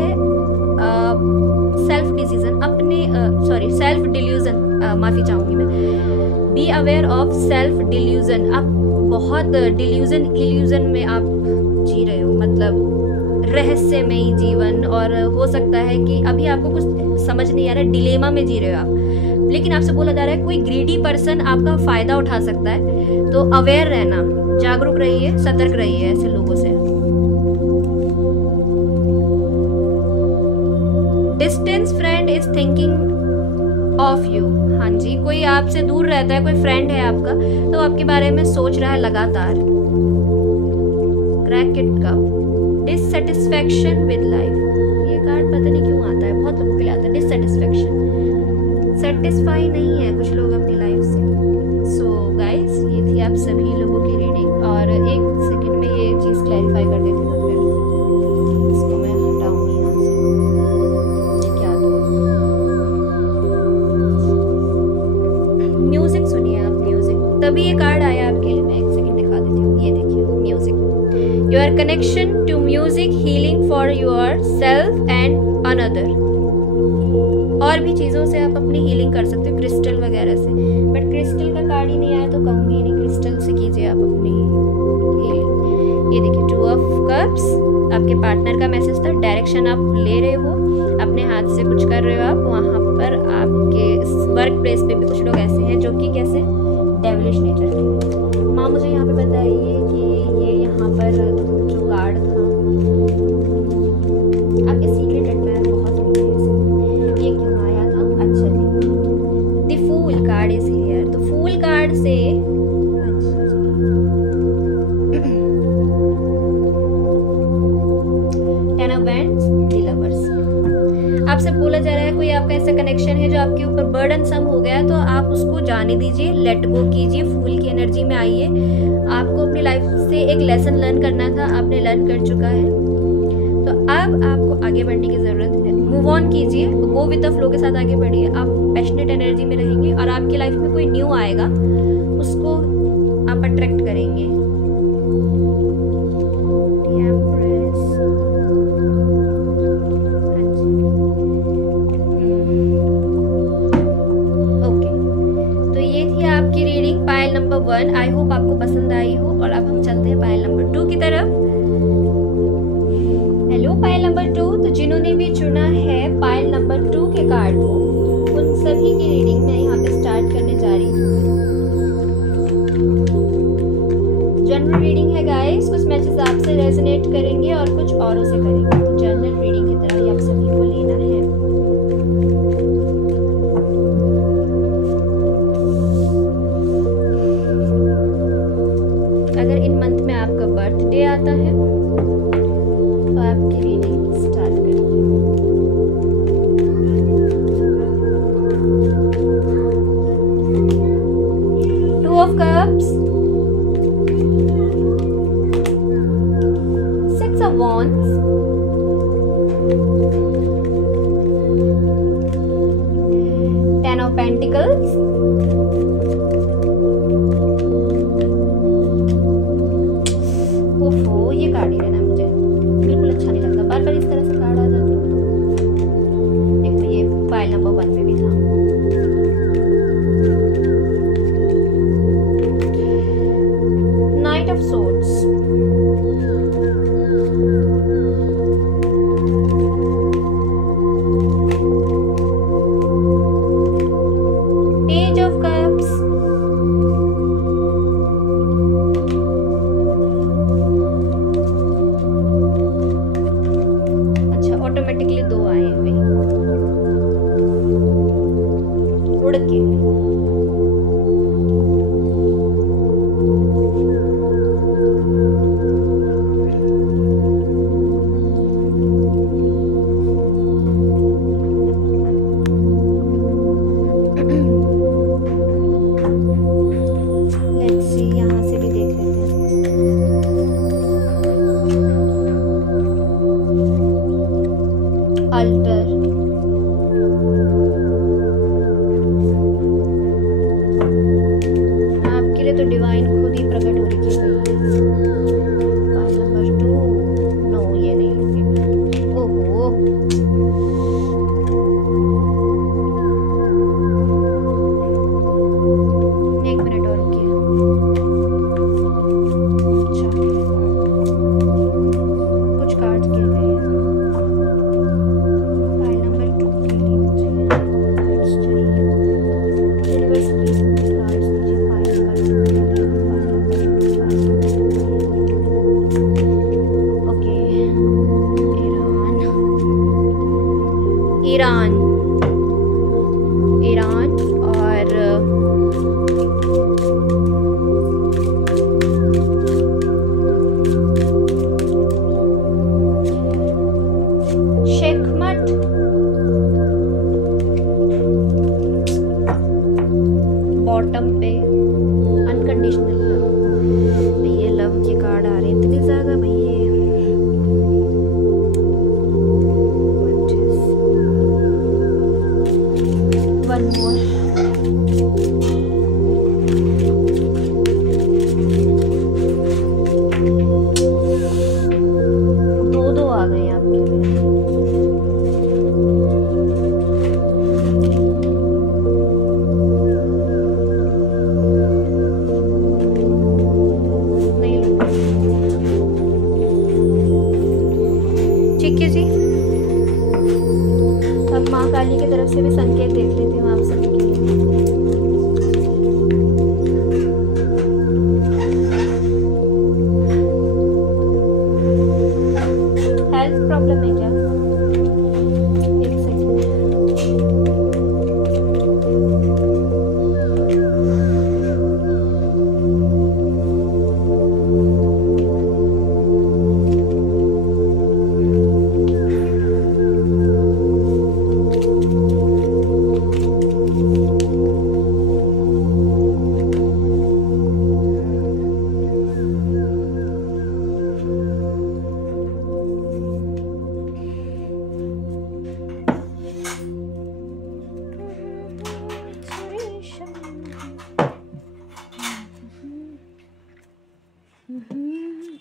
सेल्फ डिसीजन, अपने सेल्फ डिल्यूजन, माफी चाहूंगी मैं। B aware of self delusion, आप बहुत इल्यूजन में आप जी रहे हो, मतलब रहस्यमयी जीवन, और हो सकता है कि अभी आपको कुछ समझ नहीं आ रहा है, डिलेमा में जी रहे हो आप, लेकिन आपसे बोला जा रहा है कोई ग्रीडी पर्सन आपका फायदा उठा सकता है, तो अवेयर रहना, जागरूक रहिए, सतर्क रहिए ऐसे लोगों से। Distance friend is thinking of you, हाँ जी, कोई आपसे दूर रहता है, कोई फ्रेंड है आपका तो आपके बारे में सोच रहा है लगातार। क्रैकेट का डिससेटिस्फैक्शन विद लाइफ, ये कार्ड पता नहीं क्यों आता है, बहुत लोगों के लिए आता है डिससेटिस्फैक्शन, सेटिस्फाई नहीं है कुछ लोग अपनी लाइफ से। सो गाइस, ये थी आप सभी लोगों की रीडिंग, और एक सेकंड में ये चीज़ क्लैरिफाई कर देती हूँ, फिर इसको मैं हटाऊंगी यहाँ से। क्या म्यूजिक सुनिए आप, म्यूजिक, तभी ये कार्ड आया आपके लिए, मैं एक सेकंड दिखा देती हूँ, ये देखिए music. Your connection to music healing for your self and another, और भी चीज़ों से आप अपनी हीलिंग कर सकते हो, क्रिस्टल वगैरह से, बट क्रिस्टल का कार्ड ही नहीं आया तो कहूँगी नहीं, क्रिस्टल से कीजिए आप अपनी हीलिंग। ये देखिए 2 ऑफ कप्स, आपके पार्टनर का मैसेज था, डायरेक्शन आप ले रहे हो, अपने हाथ से कुछ कर रहे हो आप, वहाँ पर आपके वर्क प्लेस पे भी कुछ लोग ऐसे हैं जो कि कैसे डेविलिश नेचर के। माँ मुझे यहाँ पे बताइए कि ये यहाँ पर जो कार्ड था, आपके सीक्रेट एडमायर बहुत होते हैं, ये क्यों आया था? अच्छा जी, the fool card is here, तो फूल कार्ड से अच्छा जी जा रहा है कोई आपका ऐसा कनेक्शन है जो आपके ऊपर बर्डन सम हो गया, तो आप उसको जाने दीजिए, लेट गो कीजिए, फूल की एनर्जी में आइए। आपको अपनी लाइफ से एक लेसन लर्न करना था, आपने लर्न कर चुका है, तो अब आपको आगे बढ़ने की ज़रूरत है। मूव ऑन कीजिए, गो विद द फ्लो के साथ आगे बढ़िए। आप पैशनेट एनर्जी में रहेंगे और आपकी लाइफ में कोई न्यू आएगा, उसको आप अट्रैक्ट करेंगे। नंबर 1, आई होप आपको पसंद आई हो। और अब हम चलते हैं पायल नंबर 2 की तरफ। हेलो पायल नंबर 2, तो जिन्होंने भी चुना है पायल नंबर 2 के कार्ड को, उन सभी की रीडिंग मैं यहाँ पे स्टार्ट करने जा रही हूँ। जनरल रीडिंग है गाइस, कुछ मैसेज आपसे रेजोनेट करेंगे और कुछ औरों से करेंगे, तो जनरल रीडिंग की तरह ही आप सभी को लेना है। अगर इन मंथ में आपका बर्थडे आता है तो आपकी रीडिंग स्टार्ट करते हैं। 2 of Cups, 6 of Wands, 10 of Pentacles, ये कार्ड ही लेना, मुझे बिल्कुल अच्छा नहीं लगता, बार बार इस तरह से कार्ड आ जाते हैं। देखो ये पायल नंबर 1 में भी था। Night of swords, page of cups, automatically 2 आए हुए उड़ के। लेट्स सी, यहाँ से भी देख लेते हैं। अल्टर,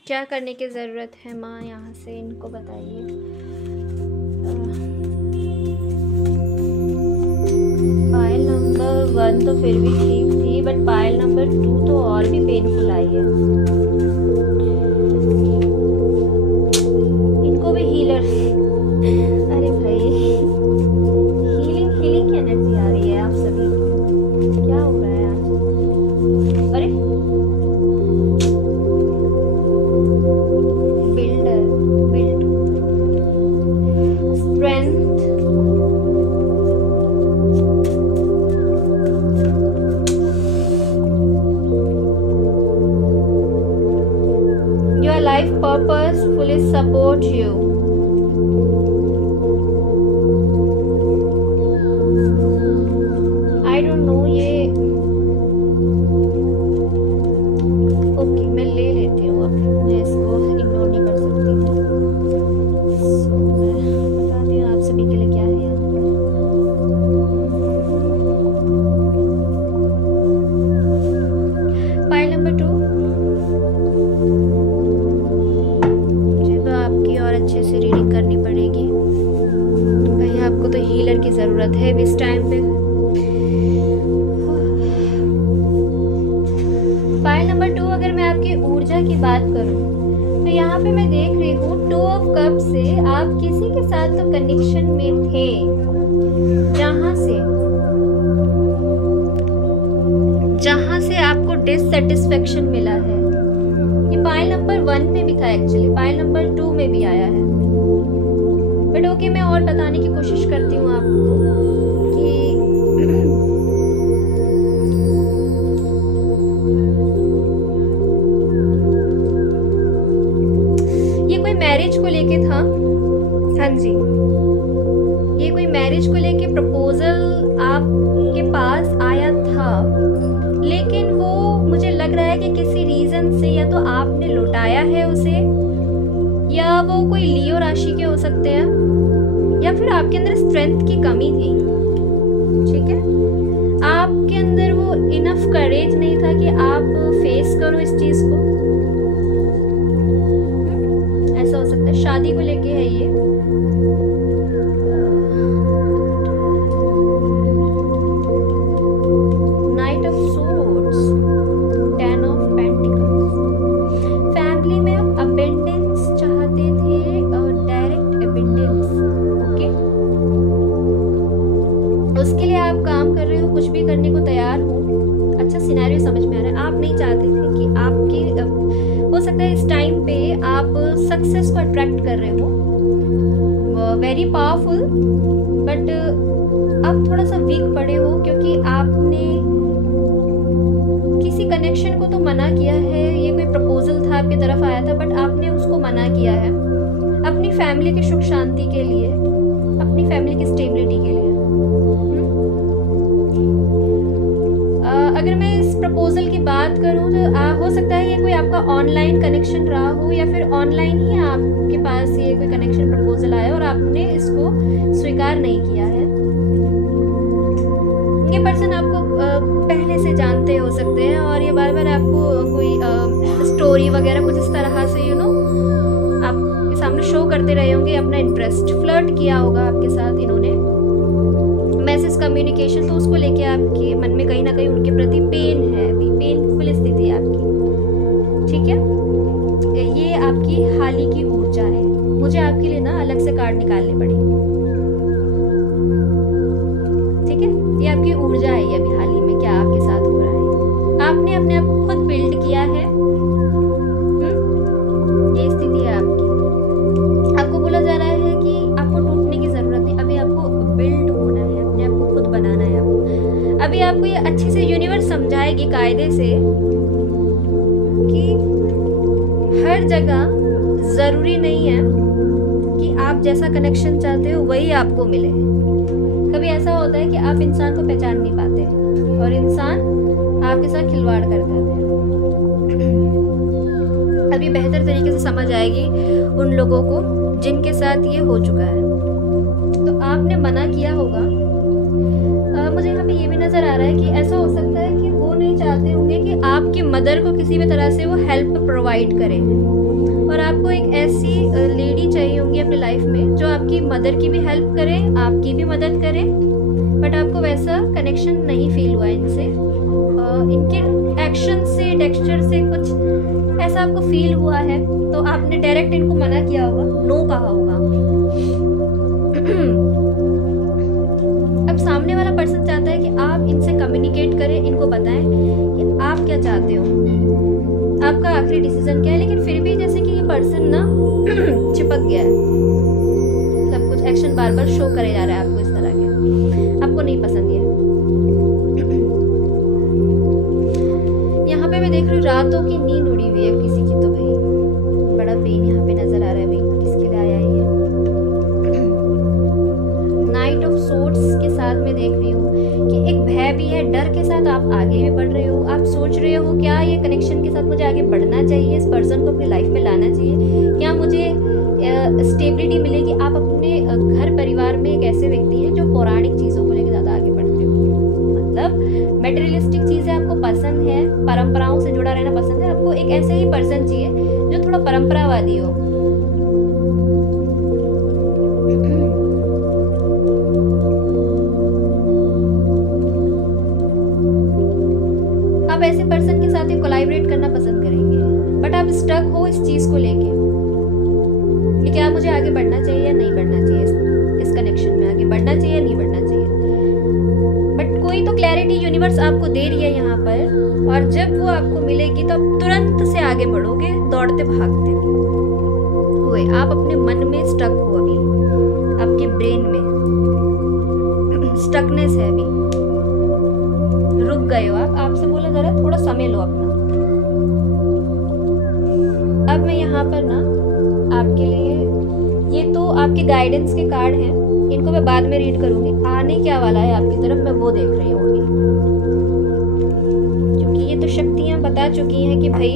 क्या करने की ज़रूरत है माँ, यहाँ से इनको बताइए। पायल नंबर 1 तो फिर भी ठीक थी, बट पायल नंबर 2 तो और भी पेनफुल आई है। इनको भी हीलर अरे भाई, हीलिंग की एनर्जी आ रही है आप सभी। क्या हो रहा है आज? अरे build strength, your life purpose fully support you. I don't know ये ओके, मैं ले लेती हूँ, अब मैं इसको इग्नोर नहीं कर सकती हूँ। सो मैं बताती हूँ आप सभी के लिए क्या है यहाँ पर। फाइल नंबर 2, मुझे तो आपकी और अच्छे से रीडिंग करनी पड़ेगी भाई, आपको तो हीलर की ज़रूरत है इस टाइम पे। फाइल नंबर 2, अगर मैं आपकी ऊर्जा की बात करूं तो यहाँ पे मैं देख रही हूँ 2 ऑफ कप से आप किसी के साथ तो कनेक्शन में थे, जहाँ से आपको डिससेटिस्फेक्शन मिला है। ये फाइल नंबर 1 में भी था एक्चुअली, फाइल नंबर 2 में भी आया है, बट ओके मैं और बताने की कोशिश करती हूँ आपको कि मैरिज को लेके था। हाँ जी, ये कोई मैरिज को लेके प्रपोजल आपके पास आया था, लेकिन वो मुझे लग रहा है कि किसी रीज़न से या तो आपने लौटाया है उसे, या वो कोई लियो राशि के हो सकते हैं, या फिर आपके अंदर स्ट्रेंथ की कमी थी। ठीक है, आपके अंदर वो इनफ करेज नहीं था कि आप फेस करो इस चीज़ को। ऐसा हो सकता है, शादी को लेके है ये। Night of swords, 10 of pentacles, family में आप अबेंडेंस चाहते थे, डायरेक्ट अबेंडेंस। ओके, उसके लिए आप काम कर रहे हो, कुछ भी करने को तैयार हो। अच्छा सिनेरियो समझ में आ रहा है, आप नहीं चाहते थे कि आपके हो सकता है इस टाइम पे आप सक्सेस को अट्रैक्ट कर रहे हो, वेरी पावरफुल, बट आप थोड़ा सा वीक पड़े हो क्योंकि आपने किसी कनेक्शन को तो मना किया है। ये कोई प्रपोजल था आपकी तरफ आया था, बट आपने उसको मना किया है अपनी फैमिली की सुख शांति के लिए, अपनी फैमिली की स्टेबिलिटी के लिए। अगर मैं इस प्रपोजल की बात करूं तो हो सकता है ये कोई आपका ऑनलाइन कनेक्शन रहा हो, या फिर ऑनलाइन ही आपके पास ये कोई कनेक्शन प्रपोजल आया और आपने इसको स्वीकार नहीं किया है। ये पर्सन आपको पहले से जानते हो सकते हैं, और ये बार बार आपको कोई स्टोरी वगैरह कुछ इस तरह से आपके सामने शो करते रहे होंगे अपना इंटरेस्ट, फ्लर्ट किया होगा आपके साथ इन्होंने, मैसेज कम्युनिकेशन, तो उसको लेके आपके मन में कहीं ना कहीं उनके प्रति पेन है, अभी पेनफुल स्थिति है आपकी। ठीक है, ये आपकी हाल ही की ऊर्जा है। मुझे आपके लिए ना अलग से कार्ड निकालने पड़ेंगे। ठीक है, ये आपकी ऊर्जा है, ये अभी हाल ही में क्या आपके साथ हो रहा है। आपने अपने आप को खुद बिल्ड किया है, ये स्थिति है आपकी। आपको बोला जा रहा है कि आपको टूटने की जरूरत नहीं, अभी आपको बिल्ड होना है, अपने आप को खुद बनाना है आपको। अभी आपको ये अच्छे से यूनिवर्स समझाएगी कायदे से कि हर जगह ज़रूरी नहीं है कि आप जैसा कनेक्शन चाहते हो वही आपको मिले। कभी ऐसा होता है कि आप इंसान को पहचान नहीं पाते और इंसान आपके साथ खिलवाड़ कर देते हैं। अभी बेहतर तरीके से समझ आएगी उन लोगों को जिनके साथ ये हो चुका है। तो आपने मना किया होगा। मुझे यहाँ पे ये भी नज़र आ रहा है कि ऐसा हो सकता है कि वो नहीं चाहते होंगे कि आपकी मदर को किसी भी तरह से वो हेल्प प्रोवाइड करें। और आपको एक ऐसी लेडी चाहिए होंगी अपने लाइफ में जो आपकी मदर की भी हेल्प करे, आपकी भी मदद करे, बट आपको वैसा कनेक्शन नहीं फील हुआ इनसे। इनके एक्शन से, टेक्सचर से कुछ ऐसा आपको फील हुआ है, तो आपने डायरेक्ट इनको मना किया होगा, नो कहा होगा। अब सामने वाला पर्सन चाहता है कि आप इनसे कम्युनिकेट करें, इनको बताएं कि आप क्या चाहते हो, आपका आखिरी डिसीजन क्या है, लेकिन फिर भी जैसे कि ये पर्सन ना चिपक गया है, सब कुछ एक्शन बार बार शो करे जा रहा है आपको इस तरह के, आपको नहीं पसंद ये। यहाँ पे मैं देख रही हूँ रातों की नींद उड़ी हुई है किसी की, तो भाई बड़ा पेन यहाँ पे नजर आ रहा है, भाई किसके लिए आया है ये। नाइट ऑफ सोर्ड्स के साथ में देख रही हूँ कि एक भय भी है, डर के साथ आप आगे भी बढ़ रहे हो, आप सोच रहे हो क्या ये कनेक्शन के साथ मुझे आगे बढ़ना चाहिए, इस पर्सन को अपनी लाइफ में लाना चाहिए, क्या मुझे स्टेबिलिटी मिलेगी। आप अपने घर परिवार में एक ऐसे व्यक्ति हैं जो पौराणिक चीज़ों को लेकर ज़्यादा आगे बढ़ते हो, मतलब मेटेरियलिस्टिक चीज़ें आपको पसंद है, परंपराओं से जुड़ा रहना पसंद है, आपको एक ऐसे ही पर्सन चाहिए जो थोड़ा परंपरावादी हो। आप ऐसे पर्सन के साथ कोलैबोरेट करना पसंद करेंगे, बट आप स्टक हो इस चीज़ को लेके कि क्या मुझे आगे बढ़ना चाहिए या नहीं बढ़ना चाहिए, इस कनेक्शन में आगे बढ़ना चाहिए या नहीं बढ़ना चाहिए। बट कोई तो क्लैरिटी यूनिवर्स आपको दे रही है यहाँ पर, और जब वो आपको मिलेगी तो आप तुरंत से आगे बढ़ोगे, दौड़ते भागते हुए। आप अपने मन में स्टक हो, अभी आपके ब्रेन में स्टकनेस है, अभी रुक गए हो आप, आपसे बोला जा रहा है थोड़ा समय लो अपना। अब मैं यहाँ पर ना आपके लिए, ये तो आपके गाइडेंस के कार्ड हैं, इनको मैं बाद में रीड करूंगी, आने क्या वाला है आपकी तरफ मैं वो देख रही हूँ अभी, क्योंकि ये तो शक्तियाँ बता चुकी हैं कि भाई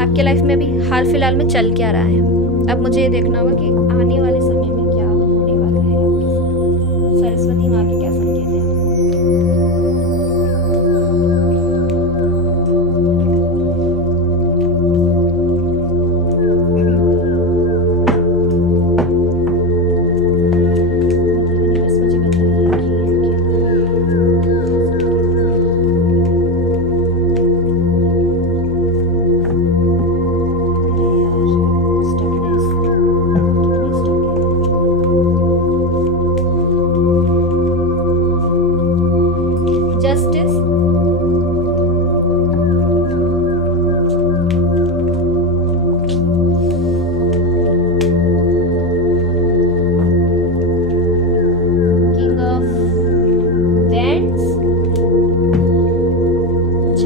आपके लाइफ में अभी हाल फिलहाल में चल क्या रहा है। अब मुझे ये देखना होगा कि आने वाले समय में क्या होने वाला है, सरस्वती माँ के क्या संकेत है।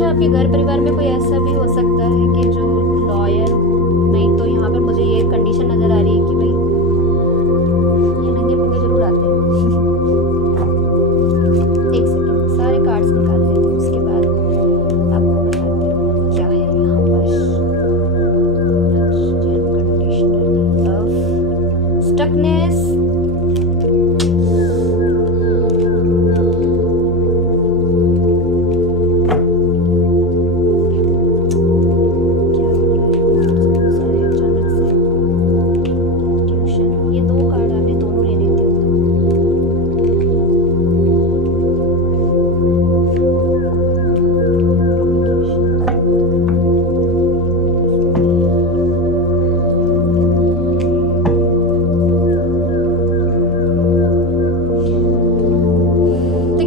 आपके घर परिवार में कोई ऐसा भी हो सकता है कि जो लॉयर, नहीं तो यहाँ पर मुझे ये कंडीशन नज़र आ रही है कि भाई ये नंगे पुंगे जरूर आते हैं। एक सेकेंड, सारे कार्ड्स निकाल लेते हैं, उसके बाद आपको बताते हैं क्या है यहाँ पर। स्टकनेस,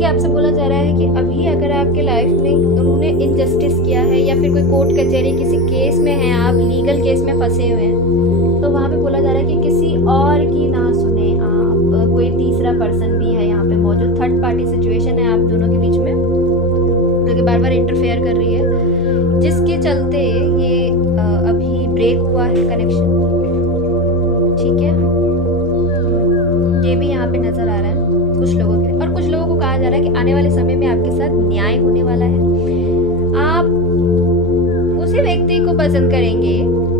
आपसे बोला जा रहा है कि अभी अगर आपके लाइफ में उन्होंने इनजस्टिस किया है या फिर कोई कोर्ट कचहरी किसी केस में है, आप लीगल केस में फंसे हुए हैं, तो वहाँ पे बोला जा रहा है कि किसी और की ना सुने आप। कोई तीसरा पर्सन भी है यहाँ पे मौजूद, थर्ड पार्टी सिचुएशन है आप दोनों के बीच में, जो कि बार बार इंटरफेयर कर रही है, जिसके चलते ये अभी ब्रेक हुआ है कनेक्शन। ठीक है, ये भी यहाँ पे नज़र आ रहा है कुछ लोगों के, और कुछ लोगों को कहा जा रहा है कि आने वाले समय में आपके साथ न्याय होने वाला है। आप उसी व्यक्ति को पसंद करेंगे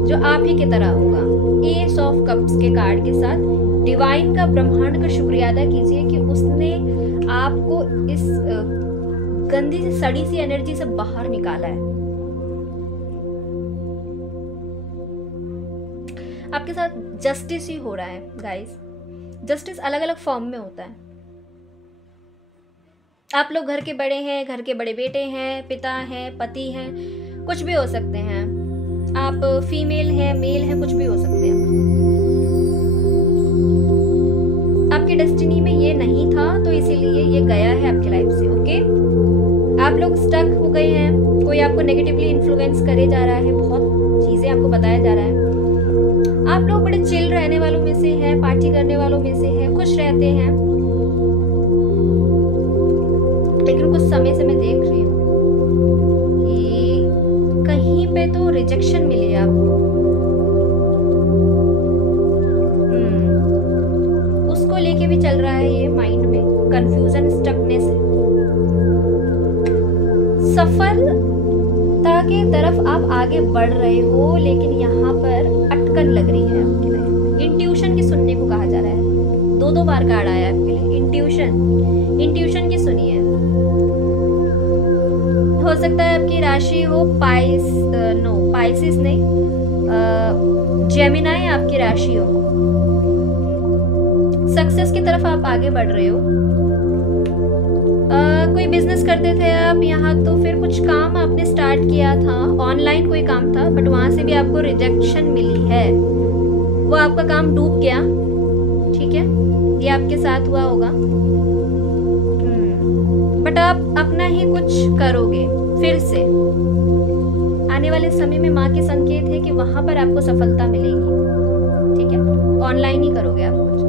जो आप ही की तरह होगा। एस ऑफ कप्स के कार्ड के साथ डिवाइन का, ब्रह्मांड का शुक्रिया अदा कीजिए कि उसने आपको इस गंदी सी सड़ी सी एनर्जी से बाहर निकाला है। आपके साथ जस्टिस ही हो रहा है गाइस। जस्टिस अलग अलग फॉर्म में होता है। आप लोग घर के बड़े हैं, घर के बड़े बेटे हैं, पिता हैं, पति हैं, कुछ भी हो सकते हैं। आप फीमेल हैं, मेल हैं, कुछ भी हो सकते हैं। आपकी डेस्टिनी में ये नहीं था तो इसीलिए ये गया है आपकी लाइफ से। ओके, आप लोग स्टक हो गए हैं, कोई आपको नेगेटिवली इन्फ्लुएंस करे जा रहा है, बहुत चीज़ें आपको बताया जा रहा है। आप लोग बड़े चिल रहने वालों में से हैं, पार्टी करने वालों में से हैं, खुश रहते हैं, लेकिन कुछ समय से मैं देख रही हूँ कि कहीं पे तो रिजेक्शन मिली है आपको। उसको लेके भी चल रहा है ये माइंड में, कंफ्यूजन, स्टकनेस है। सफलता के तरफ आप आगे बढ़ रहे हो, लेकिन यहाँ पर अटकन लग रही है आपकी लाइफ में। इंट्यूशन की सुनने को कहा जा रहा है। दो बार कार्ड आया आपके लिए, इंट्यूशन की सुनिए। हो सकता है आपकी राशि हो पाइसिस नहीं, जेमिनाई आपकी राशि हो। सक्सेस की तरफ आप आगे बढ़ रहे हो। कोई बिजनेस करते थे आप यहाँ, तो फिर कुछ काम आपने स्टार्ट किया था, ऑनलाइन कोई काम था, बट वहाँ से भी आपको रिजेक्शन मिली है। वो आपका काम डूब गया। ठीक है, ये आपके साथ हुआ होगा। बट आप अपना ही कुछ करोगे फिर से। आने वाले समय में माँ के संकेत है कि वहां पर आपको सफलता मिलेगी। ठीक है, ऑनलाइन ही करोगे आप कुछ,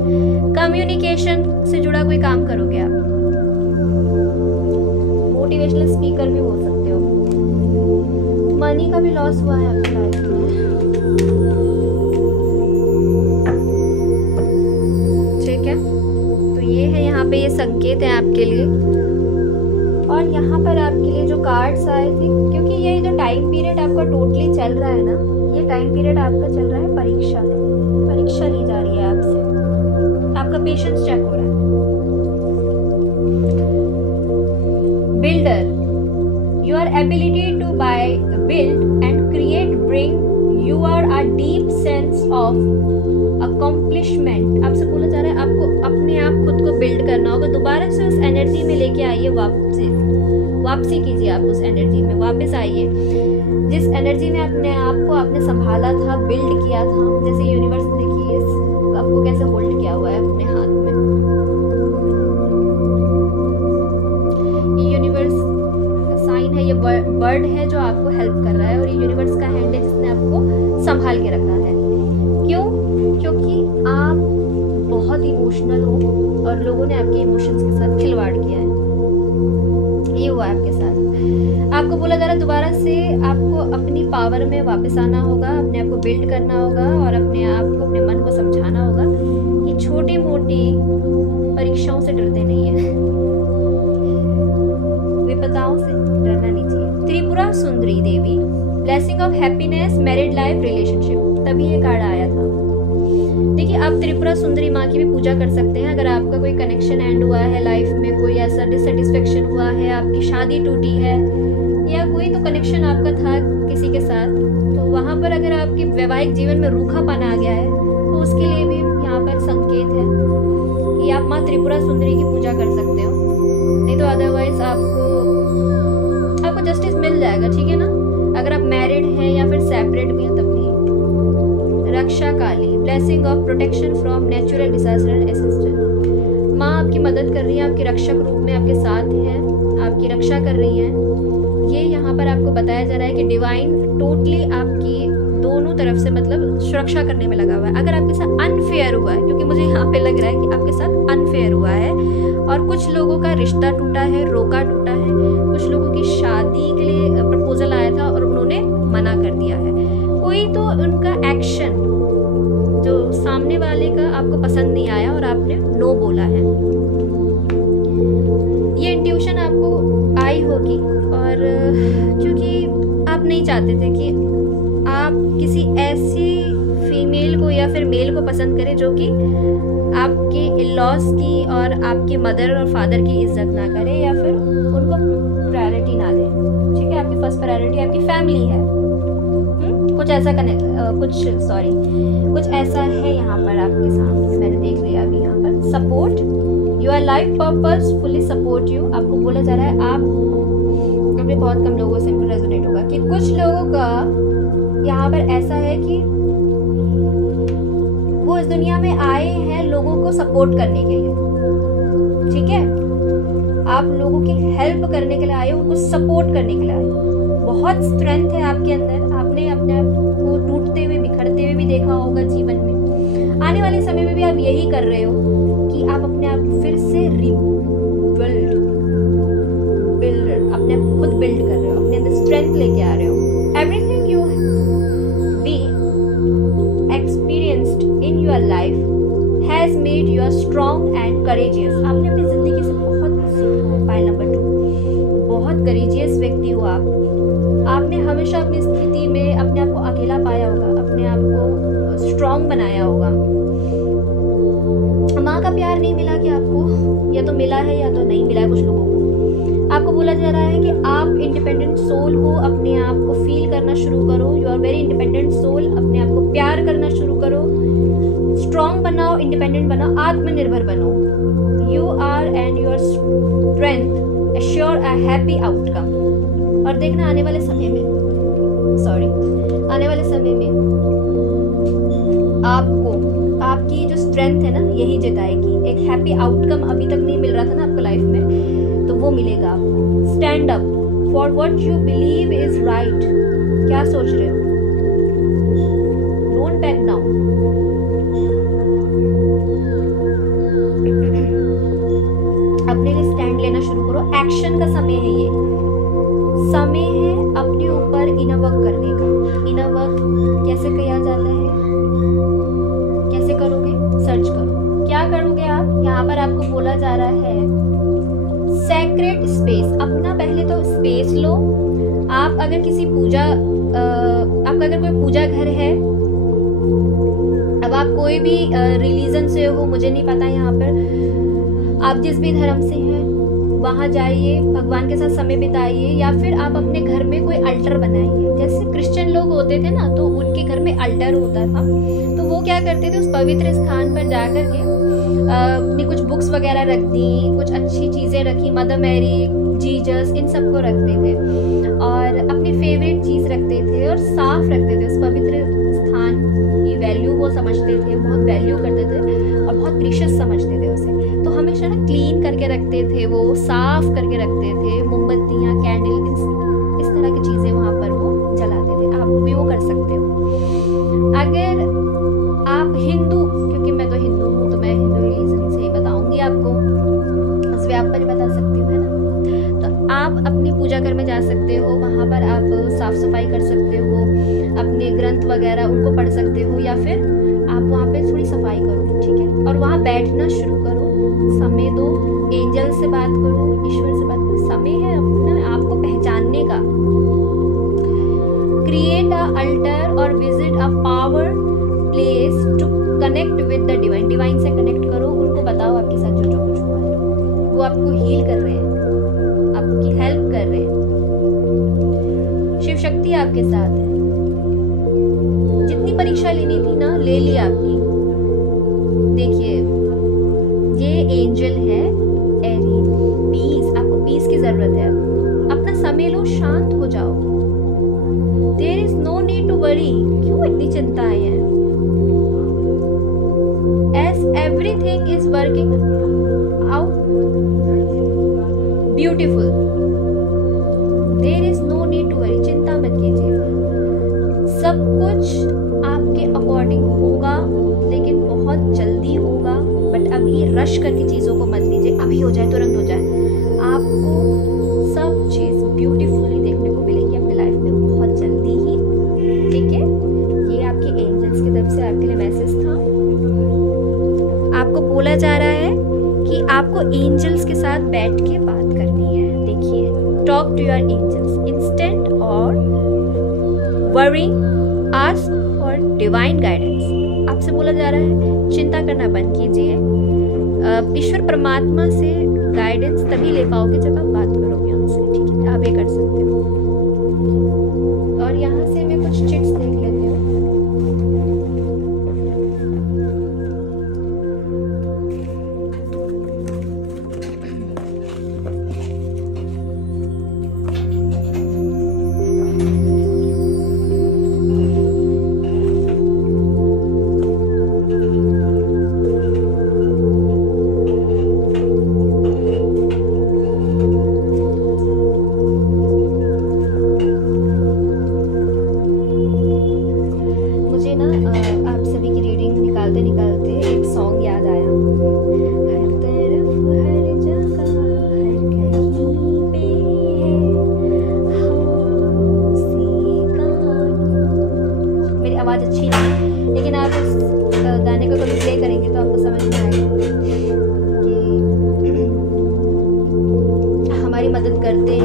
कम्युनिकेशन से जुड़ा कोई काम करोगे आप, मोटिवेशनल स्पीकर भी हो सकते हो। मनी का भी लॉस हुआ है आपकी लाइफ में। ठीक है, तो ये है, यहाँ पे ये संकेत है आपके लिए। और यहाँ पर आपके लिए जो कार्ड्स आए थे, क्योंकि ये जो टाइम पीरियड आपका टोटली चल रहा है ना, ये टाइम पीरियड आपका चल रहा है परीक्षा ली जा रही है आपसे, आपका पेशेंस चेक हो रहा है। Builder, your ability to build and create bring you are a deep sense of accomplishment. आपसे बोला जा रहा है आपको अपने आप खुद को बिल्ड करना होगा। दोबारा से उस एनर्जी में लेके आइए, वापसी कीजिए। आप उस एनर्जी में वापस आइए, जिस एनर्जी में अपने आप को आपने संभाला था, बिल्ड किया था। जैसे यूनिवर्स देखिए आपको कैसे होल्ड किया हुआ है अपने हाथ में। ये यूनिवर्स का साइन है, ये बर्ड है जो आपको हेल्प कर रहा है, और ये यूनिवर्स का हैंड है जिसने आपको संभाल के रखा है। क्यों? क्योंकि आप बहुत इमोशनल हो और लोगों ने आपके इमोशंस के साथ खिलवाड़ किया है। ये हुआ आपके साथ। आपको बोला जा रहा है दोबारा से आपको अपनी पावर में वापस आना होगा, अपने आप को बिल्ड करना होगा, और अपने आप को, अपने मन को समझाना होगा कि छोटी मोटी परीक्षाओं से डरते नहीं है, विपदाओं से डरना नहीं चाहिए। Tripura Sundari Devi, blessing of happiness, married life, relationship, तभी ये कार्ड आया था। देखिए, आप त्रिपुरा सुंदरी माँ की भी पूजा कर सकते हैं। अगर आपका कोई कनेक्शन एंड हुआ है लाइफ में, कोई ऐसा डिससेटिस्फेक्शन हुआ है, आपकी शादी टूटी है, या कोई तो कनेक्शन आपका था किसी के साथ, तो वहाँ पर अगर आपके वैवाहिक जीवन में रूखापन आ गया है, तो उसके लिए भी यहाँ पर संकेत है कि आप माँ त्रिपुरा सुंदरी की पूजा कर सकते हो। नहीं तो अदरवाइज आपको जस्टिस मिल जाएगा। ठीक है ना, अगर आप मैरिड हैं या फिर सेपरेट भी हैं तब भी। Raksha Kali, blessing of protection from natural disaster and assistant. माँ आपकी मदद कर रही है, आपके रक्षक रूप में आपके साथ हैं, आपकी रक्षा कर रही हैं। ये यहाँ पर आपको बताया जा रहा है कि डिवाइन टोटली आपकी दोनों तरफ से मतलब सुरक्षा करने में लगा हुआ है। अगर आपके साथ अनफेयर हुआ है, क्योंकि मुझे यहाँ पे लग रहा है कि आपके साथ अनफेयर हुआ है, और कुछ लोगों का रिश्ता टूटा है, रोका टूटा है, कुछ लोगों की शादी के लिए प्रपोजल आया था और उन्होंने मना कर दिया है। कोई तो उनका एक्शन जो सामने वाले का आपको पसंद नहीं आया और आपने नो बोला है। ये इंट्यूशन आपको आई होगी, और क्योंकि आप नहीं चाहते थे कि आप किसी ऐसी फीमेल को या फिर मेल को पसंद करें जो कि आपके इन-लॉज की और आपके मदर और फादर की इज्जत ना करे, या फिर उनको प्रायोरिटी ना दे। ठीक है, आपकी फर्स्ट प्रायोरिटी आपकी फैमिली है। कुछ कुछ ऐसा कुछ ऐसा है यहाँ पर आपके सामने, मैंने देख लिया अभी यहाँ पर। Support your life purpose fully support you, आपको बोला जा रहा है। आप अभी बहुत कम लोगों से रेजोनेट होगा कि कुछ लोगों का यहाँ पर ऐसा है कि वो इस दुनिया में आए हैं लोगों को सपोर्ट करने के लिए, ठीक है। आप लोगों की हेल्प करने के लिए आए, उनको सपोर्ट करने के लिए आए। बहुत स्ट्रेंथ है आपके अंदर, आपने अपने आप को टूटते हुए बिखरते हुए भी देखा होगा जीवन में। आने वाले समय में भी आप यही कर रहे हो कि आप अपने आप को फिर से अपने आप खुद बिल्ड कर रहे हो, अपने अंदर स्ट्रेंथ लेके आ रहे हो। Everything you be experienced in your life has made you strong and courageous. आपने अपनी जिंदगी से बहुत कुछ सीखा है। पाइल नंबर 2, बहुत करेजियस व्यक्ति हो आप। आपने हमेशा अपनी स्थिति में अपने आप को अकेला पाया होगा, अपने आप को स्ट्रॉन्ग बनाया होगा। माँ का प्यार नहीं मिला कि आपको, या तो मिला है या तो नहीं मिला है कुछ लोगों को। आपको बोला जा रहा है कि आप इंडिपेंडेंट सोल हो, अपने आप को फील करना शुरू करो। You are very independent soul, अपने आप को प्यार करना शुरू करो, स्ट्रॉन्ग बनाओ, इंडिपेंडेंट बनाओ, आत्मनिर्भर बनो। You are and your strength assure a happy outcome. और देखना आने वाले समय में आपको आपकी जो स्ट्रेंथ है ना यही जिताएगी। एक हैप्पी आउटकम अभी तक नहीं मिल रहा था ना आपको लाइफ में, तो वो मिलेगा आपको। Stand up for what you believe is right. क्या सोच रहे हो? Don't back down. अपने लिए स्टैंड लेना शुरू करो। एक्शन का समय है, ये समय है अपने ऊपर इनर वर्क करने का। इनर वर्क कैसे किया जाता है, कैसे करोगे? सर्च करो। क्या करोगे आप? यहाँ पर आपको बोला जा रहा है सैक्रेड स्पेस। अपना पहले तो स्पेस लो। आप अगर किसी आपका अगर कोई पूजा घर है, अब आप कोई भी रिलीजन से हो, मुझे नहीं पता, यहाँ पर आप जिस भी धर्म से हैं वहाँ जाइए, भगवान के साथ समय बिताइए, या फिर आप अपने घर में कोई अल्टर बनाइए। जैसे क्रिश्चियन लोग होते थे ना, तो उनके घर में अल्टर होता था, तो वो क्या करते थे, उस पवित्र स्थान पर जाकर के अपनी कुछ बुक्स वगैरह रख दी, कुछ अच्छी चीज़ें रखी, मदर मैरी, जीजस, इन सबको रखते थे और अपनी फेवरेट चीज़ रखते थे और साफ रखते थे। उस पवित्र स्थान की वैल्यू वो समझते थे, बहुत वैल्यू करते थे और बहुत प्रीशियस समझते थे उसे। तो हमेशा ना क्लीन करके रखते थे, वो साफ करके रखते थे। मोमबत्तियाँ, कैंडल, इस तरह की चीज़ें वहाँ पर वो जलाते थे। आप भी वो कर सकते हो। अगर आप हिंदू, क्योंकि मैं तो हिंदू हूँ, तो मैं हिंदू रिलीजन से ही बताऊँगी आपको, उस पर आप पर बता सकती हूँ, है ना। तो आप अपनी पूजा घर में जा सकते हो, वहाँ पर आप साफ़ सफाई कर सकते हो, अपने ग्रंथ वगैरह उनको पढ़ सकते हो, या फिर आप वहाँ पे थोड़ी सफाई करो, ठीक है। और वहाँ बैठना शुरू करो, समय दो, एंजल से बात करो, ईश्वर से बात करो। समय है अपने आप को पहचानने का। क्रिएट अ अल्टर और visit a power place to connect with the divine. Divine से कनेक्ट करो, उनको बताओ आपके साथ जो कुछ हुआ है। वो आपको हील कर रहे हैं, आपकी हेल्प कर रहे हैं। शिव शक्ति आपके साथ है। जितनी परीक्षा लेनी थी ना, ले ली आपकी। देखिए, ये एंजल है एरी, पीस। आपको पीस की जरूरत है। अपना समय लो, शांत हो जाओ। There is no need to worry. क्यों इतनी चिंताएं हैं? As everything is working out beautiful, there is no need to worry. चिंता मत कीजिए, सब कुछ आपके अकॉर्डिंग होगा, लेकिन बहुत जल्दी होगा। बट अभी रश करके चीज़ों को मत लीजिए, अभी हो जाए, तुरंत हो जाए। आपको सब चीज़ ब्यूटीफुली देखने को मिलेगी अपने लाइफ में बहुत जल्दी ही, ठीक है। ये आपके एंजल्स की तरफ से आपके लिए मैसेज था। आपको बोला जा रहा है कि आपको एंजल्स के साथ बैठ के बात करनी है। देखिए, talk to your angels instant or worrying, ask for divine guidance. आपसे बोला जा रहा है चिंता करना बंद कीजिए। ईश्वर परमात्मा से गाइडेंस तभी ले पाओगे जब आप बात करोगे उनसे, ठीक है। आप ये कर सकते हो। और यहाँ से मैं कुछ चिट्स देख लेती हूँ।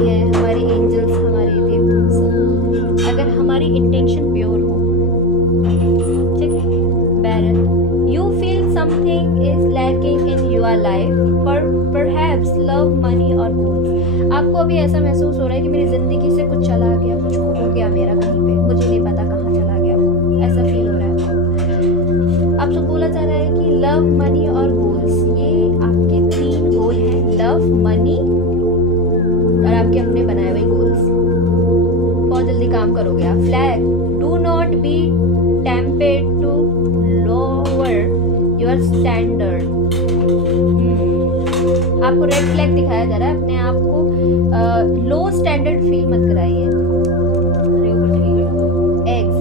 हैं, हमारे एंजल्स, हमारे देवदूत सब, अगर हमारी इंटेंशन प्योर हो, ठीक है। बैरन, you feel something is lacking in your life, perhaps love, money और गोल्स। आपको अभी ऐसा महसूस हो रहा है कि मेरी ज़िंदगी से कुछ चला गया, कुछ खो गया मेरा कहीं पे, मुझे नहीं पता कहाँ चला गया वो, ऐसा फील हो रहा है आपको। बोला जा रहा है कि लव, मनी और गोल्स, ये आपके 3 गोल हैं, लव, मनी और आपके अपने बनाए हुए गोल्स। बहुत जल्दी काम करोगे आप। Flag, do not be tempted to lower your standard. आपको रेड फ्लैग दिखाया जा रहा है, अपने आप को लो स्टैंडर्ड फील मत कराइए। Eggs,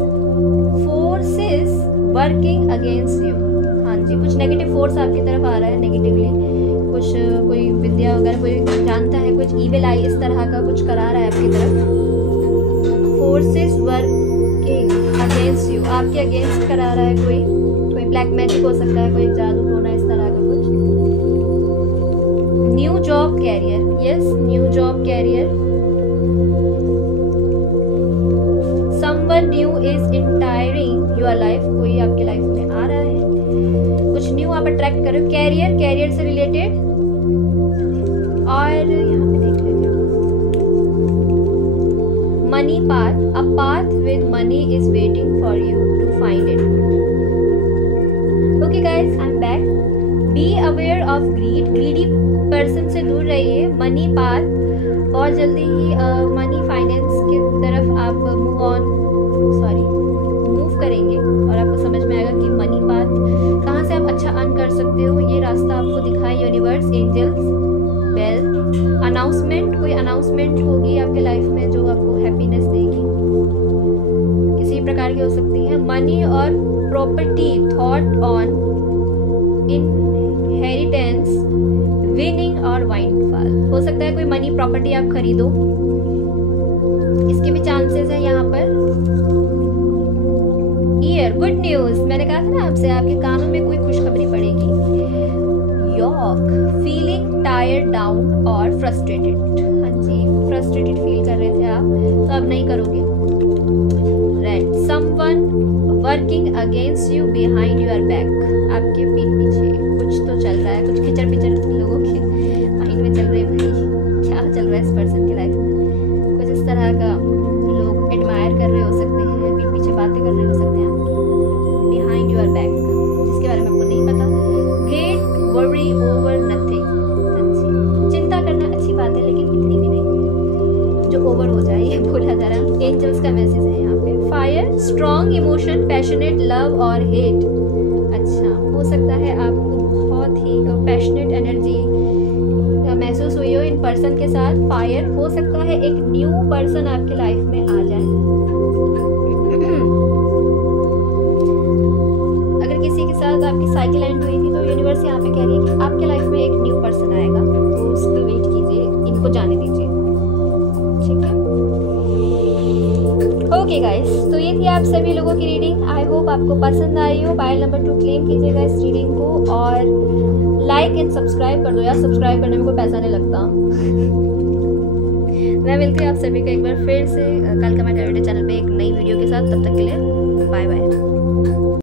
forces working against you. हाँ जी, कुछ नेगेटिव फोर्स आपकी तरफ आ रहा है, नेगेटिवली कुछ, कोई विद्या वगैरह कोई जानता है, कुछ ईविल आई इस तरह का कुछ करा रहा है आपकी तरफ। फोर्सेस वर्किंग अगेंस्ट यू, आपके अगेंस्ट करा रहा है कोई ब्लैक मैजिक हो सकता है, कोई जादू टोना इस तरह का कुछ। New job career, yes, new job career. Someone new is entering your life, कोई आपके लाइफ में आ रहा है, कुछ न्यू आप अट्रैक्ट करो। कैरियर से रिलेटेड। और यहाँ पे देख लेते हैं money path, a path with money is waiting for you to find it. Okay guys, I am back. Be aware of greedy person से दूर रहिए। मनी पाथ, बहुत जल्दी ही मनी फाइनेंस की तरफ आप मूव करेंगे और आपको समझ में आएगा कि मनी पाथ कहाँ से आप अच्छा अर्न कर सकते हो। ये रास्ता आपको दिखाए यूनिवर्स, एंजल्स, बेल। अनाउंसमेंट, कोई अनाउंसमेंट होगी आपके लाइफ में जो आपको हैप्पीनेस देगी, किसी प्रकार की हो सकती है। मनी और property, thought on inheritance, winning और वाइंडफॉल। हो सकता है कोई मनी प्रॉपर्टी आप खरीदो, इसके भी चांसेस है यहाँ पर। ईयर, गुड न्यूज, मैंने कहा था ना आपसे, आपके कानों में कोई खुशखबरी पड़ेगी। यॉक, फीलिंग टायर्ड, डाउन और फ्रस्ट्रेटेड। हाँ जी, फ्रस्ट्रेटेड फील कर रहे थे आप, तो अब नहीं करोगे। Red, someone working against you behind your back, आपके पीठ पीछे कुछ तो चल रहा है, कुछ खिचड़ पिचड़ लोगों के माइंड में चल रहे हैं। भाई क्या चल रहा है इस पर्सन की लाइफ में, कुछ इस तरह का लोग एडमायर कर रहे हो सकते हैं, पीठ पीछे बातें कर रहे हो सकते हैं बिहाइंड योर बैक, जिसके बारे में आपको नहीं पता। गेट वरी ओवर नथिंग, अच्छी चिंता करना अच्छी बात है, लेकिन इतनी भी नहीं जो ओवर हो जाए, ये बोला जा रहा है। एंजल्स का मैसेज है यहाँ पे। Fire, strong emotion, passionate love और हेट। अच्छा, हो सकता है आपको बहुत ही पैशनेट एनर्जी महसूस हुई हो इन पर्सन के साथ। फायर, हो सकता है एक न्यू पर्सन आपके लाइफ में आ जाए। अगर किसी के साथ आपकी साइकिल एंड हुई थी तो यूनिवर्स यहाँ पे कह रही है कि आपके लाइफ में एक न्यू पर्सन आएगा, तो उसको वेट कीजिए, इनको जाने दीजिए, ठीक है। ओके गाइस, तो ये थी आप सभी लोगों की रीडिंग। आई होप आपको पसंद आई हो। पायल नंबर 2 क्लेम कीजिएगा इस रीडिंग को और लाइक एंड सब्सक्राइब कर दो यार, सब्सक्राइब करने में कोई पैसा नहीं लगता। मैं मिलती हूँ आप सभी को एक बार फिर से कल का मैं टैरो चैनल पे एक नई वीडियो के साथ। तब तक के लिए बाय बाय।